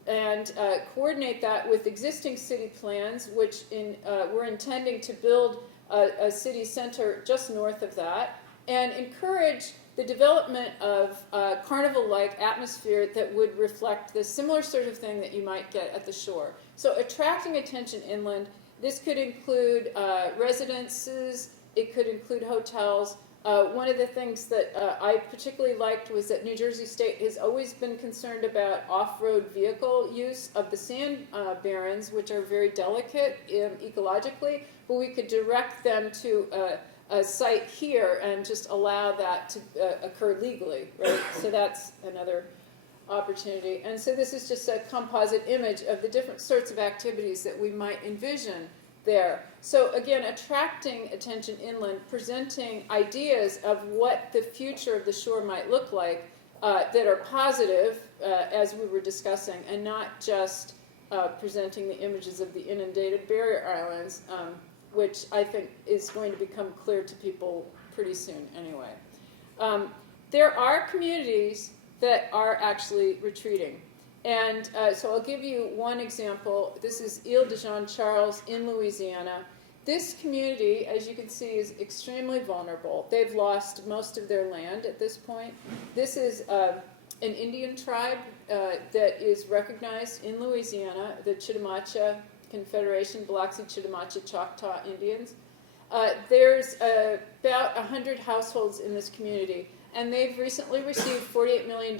and coordinate that with existing city plans, which we're intending to build a city center just north of that, and encourage the development of carnival-like atmosphere that would reflect the similar sort of thing that you might get at the shore. So attracting attention inland, this could include residences, it could include hotels. One of the things that I particularly liked was that New Jersey State has always been concerned about off-road vehicle use of the sand barrens, which are very delicate ecologically, but we could direct them to a site here and just allow that to occur legally, right? So that's another opportunity. And so this is just a composite image of the different sorts of activities that we might envision there. So again, attracting attention inland, presenting ideas of what the future of the shore might look like that are positive, as we were discussing, and not just presenting the images of the inundated barrier islands, which I think is going to become clear to people pretty soon anyway. There are communities that are actually retreating. And so I'll give you one example. This is Ile de Jean Charles in Louisiana. This community, as you can see, is extremely vulnerable. They've lost most of their land at this point. This is an Indian tribe that is recognized in Louisiana, the Chitimacha Confederation, Biloxi, Chitimacha, Choctaw Indians. There's about 100 households in this community, and they've recently received $48 million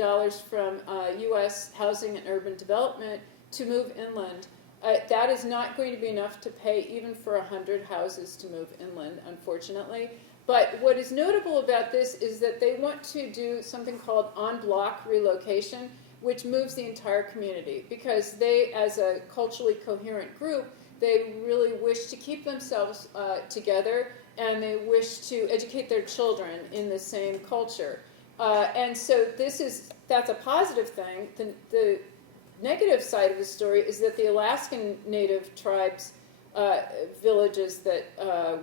from U.S. Housing and Urban Development to move inland. That is not going to be enough to pay even for 100 houses to move inland, unfortunately. But what is notable about this is that they want to do something called en-bloc relocation, which moves the entire community, because they, as a culturally coherent group, they really wish to keep themselves together, and they wish to educate their children in the same culture. And so that's a positive thing. The negative side of the story is that the Alaskan Native tribes villages that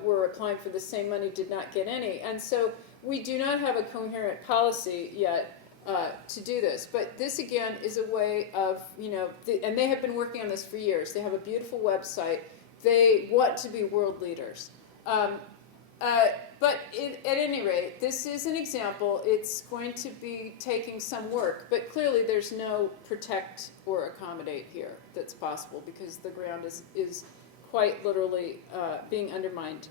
were applying for the same money did not get any. And so we do not have a coherent policy yet to do this. But this, again, is a way of, and they have been working on this for years. They have a beautiful website. They want to be world leaders. But at any rate, this is an example. It's going to be taking some work, but clearly there's no protect or accommodate here that's possible because the ground is quite literally being undermined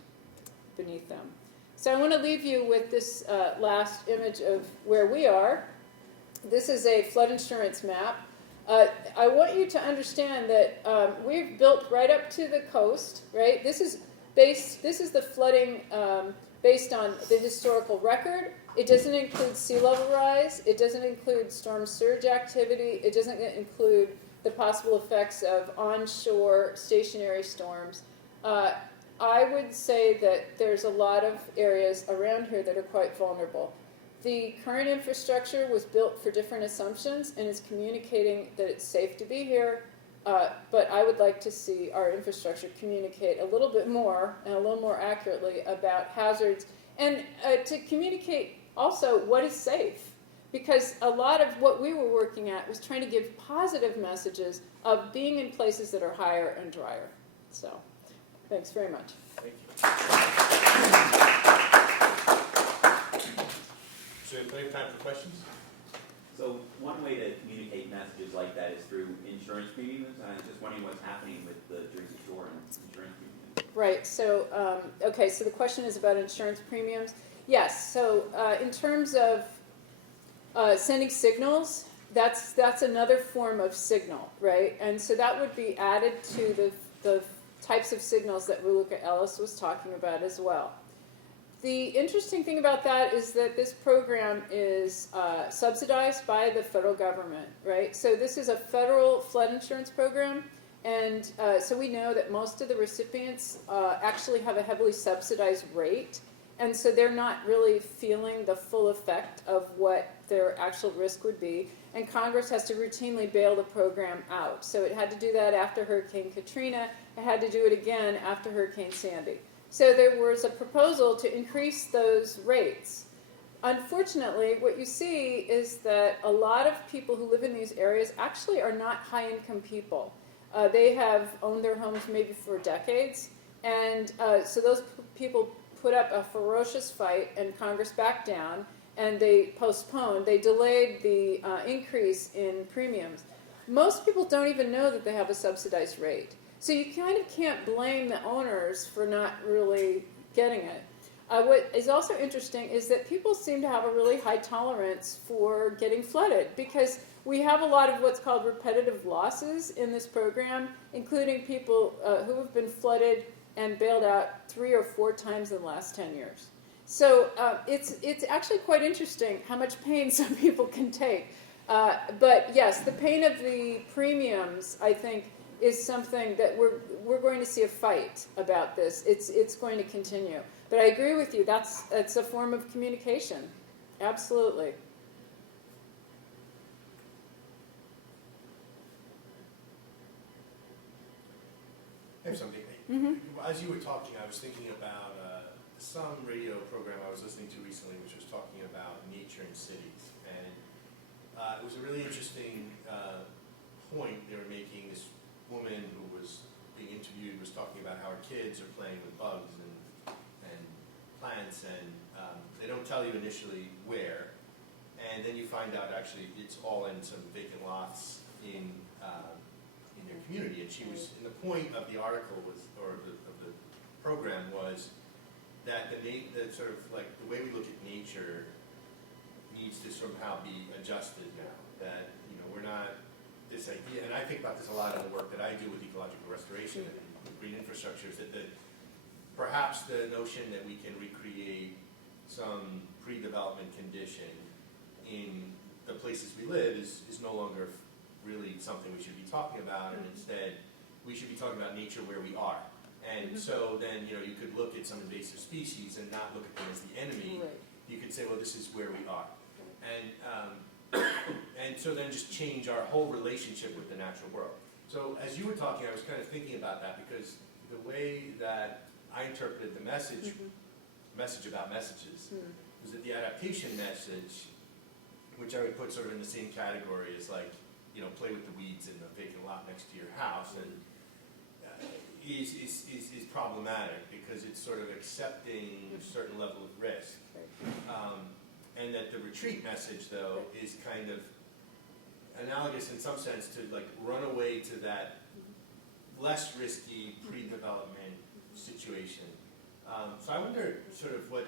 beneath them. So I want to leave you with this last image of where we are. This is a flood insurance map. I want you to understand that we've built right up to the coast, right? This is the flooding based on the historical record. It doesn't include sea level rise. It doesn't include storm surge activity. It doesn't include the possible effects of onshore stationary storms. I would say that there's a lot of areas around here that are quite vulnerable. The current infrastructure was built for different assumptions and is communicating that it's safe to be here, but I would like to see our infrastructure communicate a little bit more and a little more accurately about hazards and to communicate also what is safe. Because a lot of what we were working at was trying to give positive messages of being in places that are higher and drier. So, thanks very much. Thank you. So we have plenty of time for questions? So one way to communicate messages like that is through insurance premiums, and I was just wondering what's happening with the Jersey Shore and insurance premiums. Right, so, okay, so the question is about insurance premiums. Yes, so in terms of sending signals, that's another form of signal, right? And so that would be added to the types of signals that Raluca Ellis was talking about as well. The interesting thing about that is that this program is subsidized by the federal government, right? So this is a federal flood insurance program, and so we know that most of the recipients actually have a heavily subsidized rate, and so they're not really feeling the full effect of what their actual risk would be, and Congress has to routinely bail the program out. So it had to do that after Hurricane Katrina, it had to do it again after Hurricane Sandy. So there was a proposal to increase those rates. Unfortunately, what you see is that a lot of people who live in these areas actually are not high-income people. They have owned their homes maybe for decades, and so those people put up a ferocious fight, and Congress backed down, and they delayed the increase in premiums. Most people don't even know that they have a subsidized rate. So you kind of can't blame the owners for not really getting it. What is also interesting is that people seem to have a really high tolerance for getting flooded because we have a lot of what's called repetitive losses in this program, including people who have been flooded and bailed out 3 or 4 times in the last 10 years. So it's actually quite interesting how much pain some people can take. But yes, the pain of the premiums, I think, is something that we're going to see a fight about this. It's going to continue. But I agree with you. It's a form of communication. Absolutely. I have something. As you were talking, I was thinking about some radio program I was listening to recently, which was talking about nature in cities, and it was a really interesting point they were making. This woman who was being interviewed was talking about how her kids are playing with bugs and plants, and they don't tell you initially where, and then you find out actually it's all in some vacant lots in their community. And she was, and the point of the article was, or of the program was, that the sort of like the way we look at nature needs to somehow be adjusted now. That we're not this idea, and I think about this a lot in the work that I do with ecological restoration and green infrastructures. That perhaps the notion that we can recreate some pre-development condition in the places we live is no longer really something we should be talking about, and instead we should be talking about nature where we are. And so then, you could look at some invasive species and not look at them as the enemy. Right. You could say, well, this is where we are. And so then just change our whole relationship with the natural world. So as you were talking, I was kind of thinking about that, because the way that I interpreted the message about messages, was that the adaptation message which I would put sort of in the same category as like, you know, play with the weeds in the vacant lot next to your house, and is problematic because it's sort of accepting a certain level of risk. And that the retreat message, though, is kind of analogous in some sense to like run away to that less risky pre-development situation. So I wonder sort of what,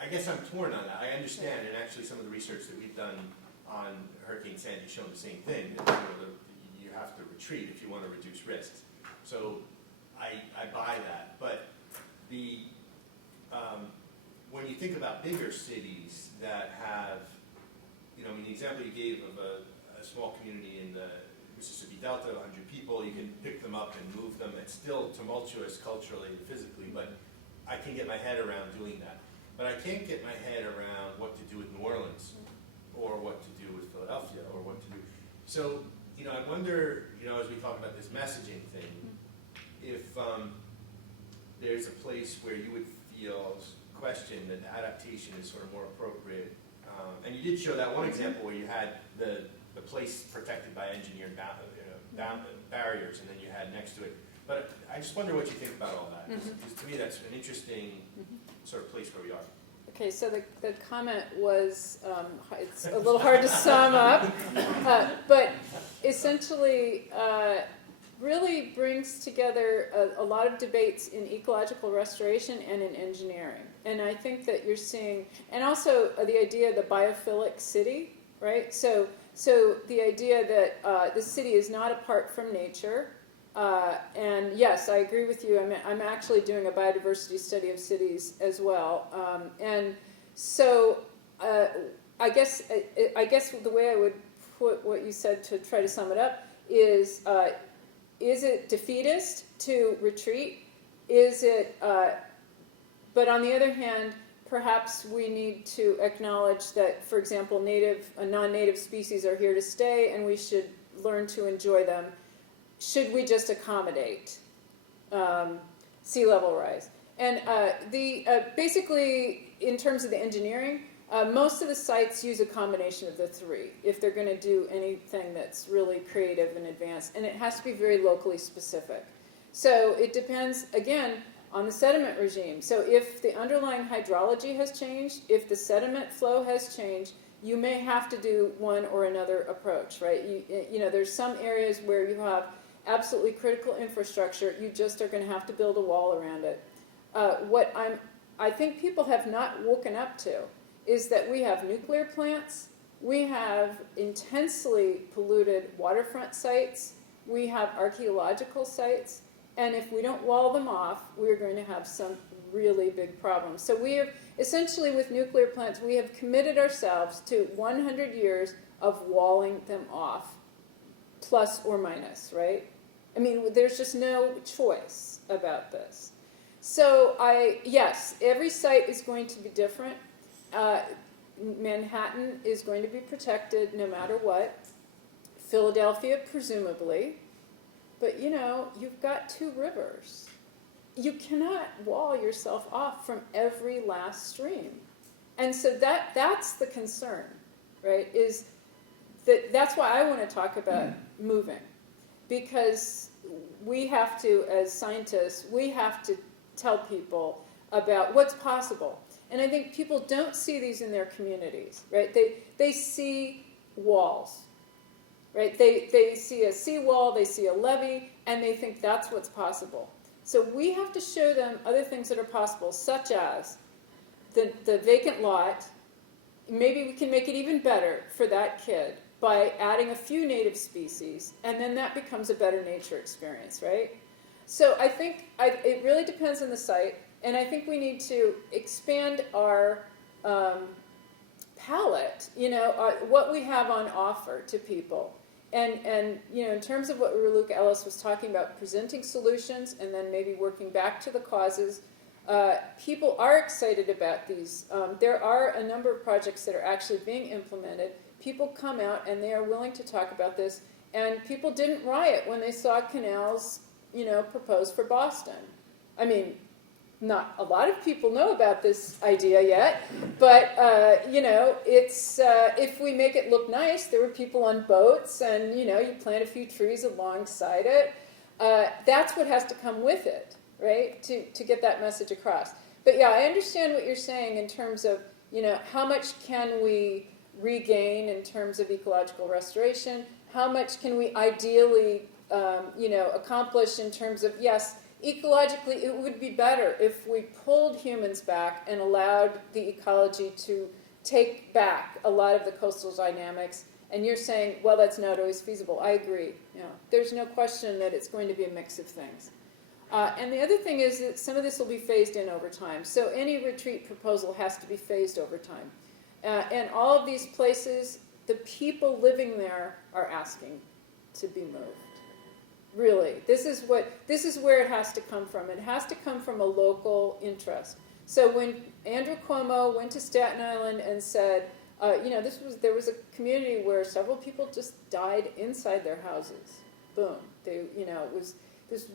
I guess I'm torn on that. I understand, and actually some of the research that we've done on Hurricane Sandy has shown the same thing, that you have to retreat if you want to reduce risks. So I buy that. But the when you think about bigger cities that have, you know, I mean, the example you gave of a small community in the Mississippi Delta, 100 people, you can pick them up and move them. It's still tumultuous culturally and physically, but I can get my head around doing that. But I can't get my head around what to do with New Orleans, or what to do with Philadelphia, or what to do. So, you know, I wonder, you know, as we talk about this messaging thing, if there's a place where you would feel question that adaptation is sort of more appropriate. And you did show that one example where you had the place protected by engineered barriers, and then you had next to it. But I just wonder what you think about all that, because to me that's an interesting sort of place where we are. Okay, so the comment was, it's a little hard to sum up, but essentially really brings together a lot of debates in ecological restoration and in engineering. And I think that you're seeing, and also the idea of the biophilic city, right? So the idea that the city is not apart from nature. And yes, I agree with you. I'm actually doing a biodiversity study of cities as well. And so I guess the way I would put what you said to try to sum it up is it defeatist to retreat? Is it, but on the other hand, perhaps we need to acknowledge that, for example, non-native species are here to stay, and we should learn to enjoy them. Should we just accommodate sea level rise? And basically, in terms of the engineering, most of the sites use a combination of the three if they're going to do anything that's really creative and advanced, and it has to be very locally specific. So it depends, again, on the sediment regime. So if the underlying hydrology has changed, if the sediment flow has changed, you may have to do one or another approach, right? You know, there's some areas where you have absolutely critical infrastructure, you just are going to have to build a wall around it. What I think people have not woken up to is that we have nuclear plants, we have intensely polluted waterfront sites, we have archaeological sites, and if we don't wall them off, we're going to have some really big problems. So we have, essentially with nuclear plants, we have committed ourselves to 100 years of walling them off, plus or minus, right? I mean, there's just no choice about this. So yes, every site is going to be different. Manhattan is going to be protected no matter what. Philadelphia, presumably. But, you know, you've got two rivers. You cannot wall yourself off from every last stream. And so that's the concern, right, is that's why I want to talk about moving. Because we have to, as scientists, we have to tell people about what's possible. And I think people don't see these in their communities, right? They see walls. Right? They see a seawall, they see a levee, and they think that's what's possible. So we have to show them other things that are possible, such as the vacant lot. Maybe we can make it even better for that kid by adding a few native species, and then that becomes a better nature experience, right? So I think it really depends on the site, and I think we need to expand our palette, you know, what we have on offer to people. And you know, in terms of what Raluca Ellis was talking about, presenting solutions and then maybe working back to the causes, people are excited about these. There are a number of projects that are actually being implemented. People come out and they are willing to talk about this. And people didn't riot when they saw canals, you know, proposed for Boston. I mean, not a lot of people know about this idea yet, but it's if we make it look nice, there were people on boats, and you plant a few trees alongside it. That's what has to come with it, right? To get that message across. But yeah, I understand what you're saying in terms of how much can we regain in terms of ecological restoration? How much can we ideally accomplish in terms of, yes, ecologically, it would be better if we pulled humans back and allowed the ecology to take back a lot of the coastal dynamics. And you're saying, well, that's not always feasible. I agree. There's no question that it's going to be a mix of things. And the other thing is that some of this will be phased in over time. So any retreat proposal has to be phased over time. And all of these places, the people living there are asking to be moved. Really, this is where it has to come from. It has to come from a local interest. So when Andrew Cuomo went to Staten Island and said, there was a community where several people just died inside their houses. Boom.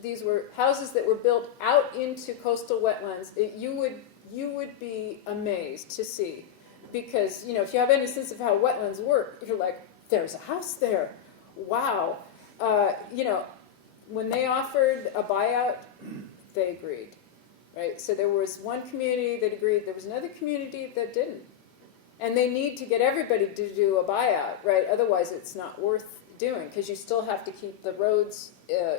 These were houses that were built out into coastal wetlands. You would be amazed to see, because if you have any sense of how wetlands work, you're like, there's a house there. Wow. When they offered a buyout, they agreed, right? So there was one community that agreed. There was another community that didn't. And they need to get everybody to do a buyout, right? Otherwise, it's not worth doing, because you still have to keep the roads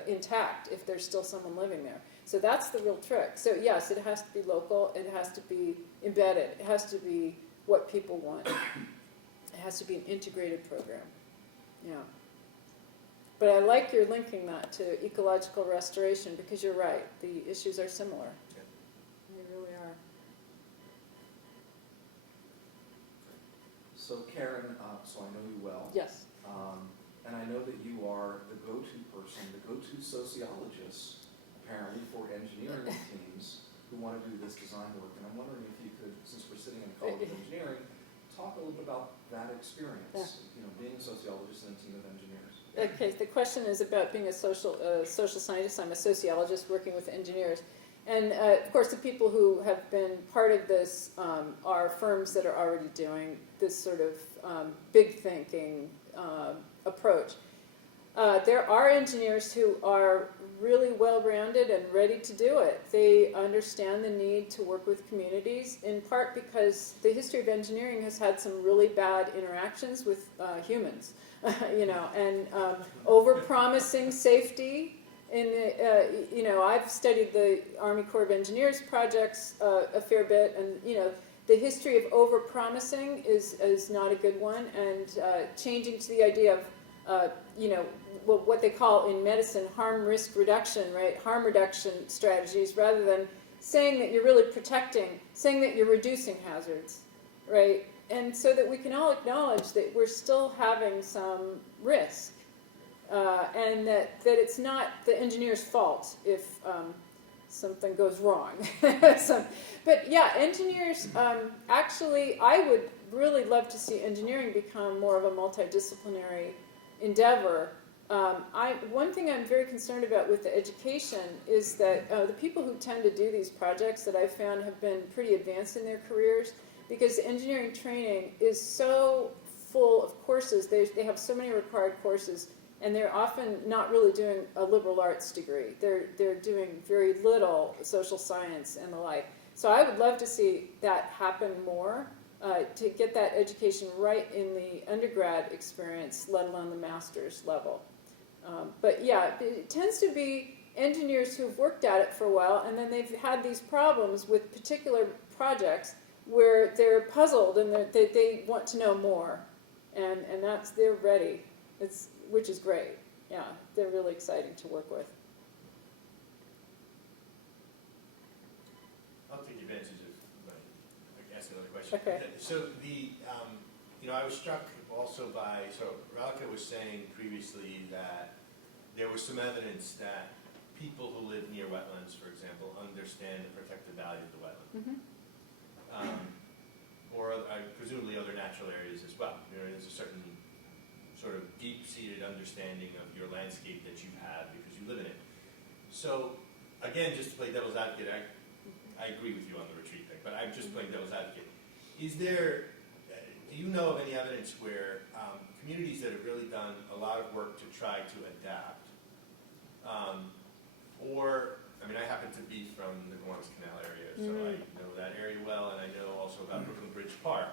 intact if there's still someone living there. So that's the real trick. So yes, it has to be local. It has to be embedded. It has to be what people want. It has to be an integrated program. Yeah. But I like your linking that to ecological restoration, because you're right. The issues are similar. Yeah. They really are. So Karen, so I know you well. Yes. And I know that you are the go-to person, the go-to sociologist, apparently, for engineering teams who want to do this design work. And I'm wondering if you could, since we're sitting in the College of Engineering, talk a little bit about that experience, being a sociologist in a team of engineers. Okay, the question is about being a social scientist. I'm a sociologist working with engineers. And of course, the people who have been part of this are firms that are already doing this sort of big thinking approach. There are engineers who are really well-rounded and ready to do it. They understand the need to work with communities, in part because the history of engineering has had some really bad interactions with humans, and over-promising safety. I've studied the Army Corps of Engineers projects a fair bit, and the history of over-promising is not a good one, and changing to the idea of what they call in medicine harm-risk reduction, right? Harm reduction strategies, rather than saying that you're really protecting, saying that you're reducing hazards, right? And so that we can all acknowledge that we're still having some risk, and that it's not the engineer's fault if something goes wrong. But yeah, engineers, actually, I would really love to see engineering become more of a multidisciplinary endeavor. One thing I'm very concerned about with the education is that the people who tend to do these projects that I've found have been pretty advanced in their careers, because engineering training is so full of courses. They have so many required courses, and they're often not really doing a liberal arts degree. They're doing very little social science and the like. So I would love to see that happen more, to get that education right in the undergrad experience, let alone the master's level. But yeah, it tends to be engineers who've worked at it for a while, and then they've had these problems with particular projects where they're puzzled and they want to know more, and they're ready. Which is great. Yeah, they're really exciting to work with. I'll take advantage of ask another question. Okay. So I was struck also by, Ralika was saying previously that there was some evidence that people who live near wetlands, for example, understand the protective value of the wetland. Or presumably other natural areas as well. There's a certain sort of deep-seated understanding of your landscape that you have because you live in it. So, again, just to play devil's advocate, I agree with you on the retreat thing, but I'm just playing devil's advocate. Is there, do you know of any evidence where communities that have really done a lot of work to try to adapt, or, I mean, I happen to be from the Gowanus Canal area, so I know that area well, and I know also about Brooklyn Bridge Park,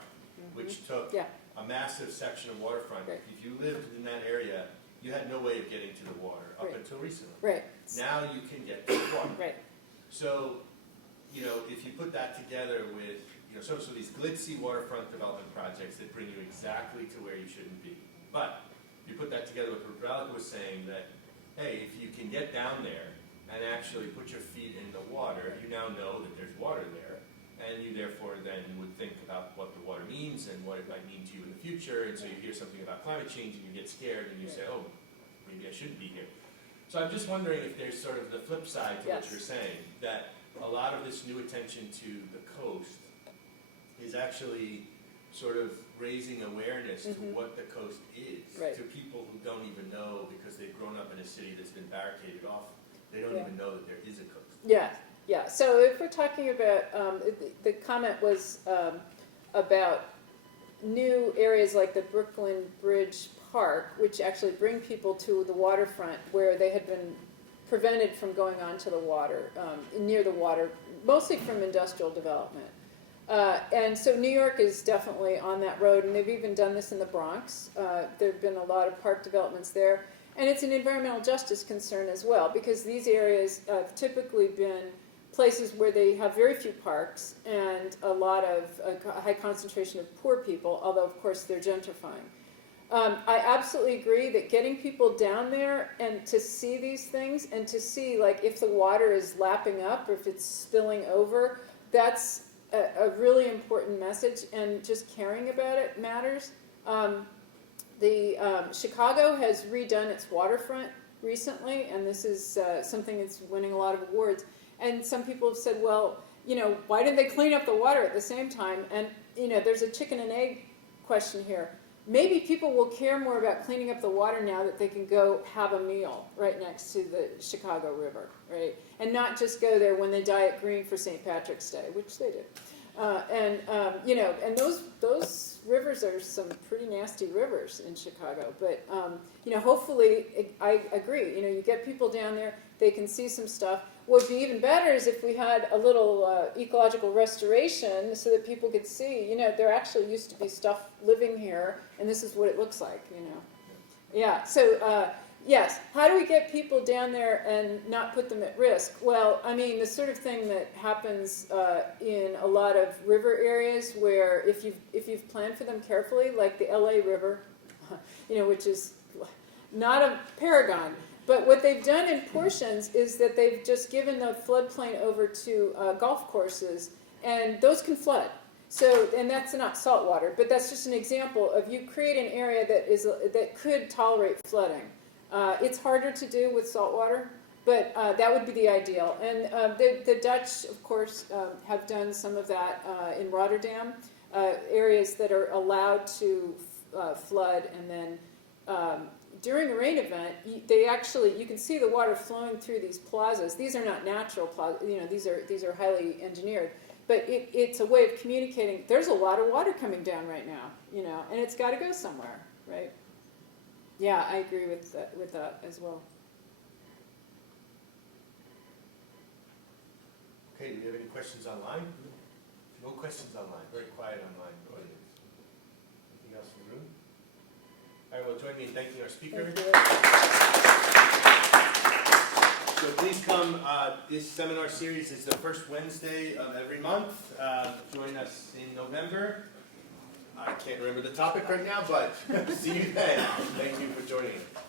which took a massive section of waterfront. Right. If you lived in that area, you had no way of getting to the water up until recently. Right. Now you can get to the water. Right. So, you know, if you put that together with, you know, so these glitzy waterfront development projects that bring you exactly to where you shouldn't be. But you put that together with what Relica was saying that, hey, if you can get down there and actually put your feet in the water, you now know that there's water there. And you therefore then would think about what the water means and what it might mean to you in the future. And so you hear something about climate change and you get scared and you say, oh, maybe I shouldn't be here. So I'm just wondering if there's sort of the flip side to what you're saying, that a lot of this new attention to the coast is actually sort of raising awareness to what the coast is to people who don't even know because they've grown up in a city that's been barricaded off. They don't even know that there is a coast. Yeah. Yeah, so if we're talking about, the comment was about new areas like the Brooklyn Bridge Park, which actually bring people to the waterfront where they had been prevented from going onto the water, near the water, mostly from industrial development. And so New York is definitely on that road, and they've even done this in the Bronx. There have been a lot of park developments there. And it's an environmental justice concern as well, because these areas have typically been places where they have very few parks and a lot of a high concentration of poor people, although of course they're gentrifying. I absolutely agree that getting people down there and to see these things and to see like if the water is lapping up or if it's spilling over, that's a really important message, and just caring about it matters. Chicago has redone its waterfront recently, and this is something that's winning a lot of awards. And some people have said, well, you know, why didn't they clean up the water at the same time? And, you know, there's a chicken and egg question here. Maybe people will care more about cleaning up the water now that they can go have a meal right next to the Chicago River, right? And not just go there when they dye it green for St. Patrick's Day, which they did. You know, and those rivers are some pretty nasty rivers in Chicago. But, you know, hopefully, I agree, you know, you get people down there, they can see some stuff. What would be even better is if we had a little ecological restoration so that people could see, you know, there actually used to be stuff living here, and this is what it looks like, you know. Yeah, so, yes, how do we get people down there and not put them at risk? Well, I mean, the sort of thing that happens in a lot of river areas where if you've planned for them carefully, like the LA River, you know, which is not a paragon, but what they've done in portions is that they've just given the floodplain over to golf courses, and those can flood. So, and that's not salt water, but that's just an example of you create an area that could tolerate flooding. It's harder to do with salt water, but that would be the ideal. And the Dutch, of course, have done some of that in Rotterdam, areas that are allowed to flood, and then during a rain event, you can see the water flowing through these plazas. These are not natural plazas, you know, these are highly engineered. But it's a way of communicating. There's a lot of water coming down right now, you know, and it's got to go somewhere, right? Yeah, I agree with that as well. Okay, do we have any questions online? No questions online. Very quiet online audience. Anything else in the room? All right, well, join me in thanking our speaker. So please come. This seminar series is the first Wednesday of every month. Join us in November. I can't remember the topic right now, but see you then. Thank you for joining us.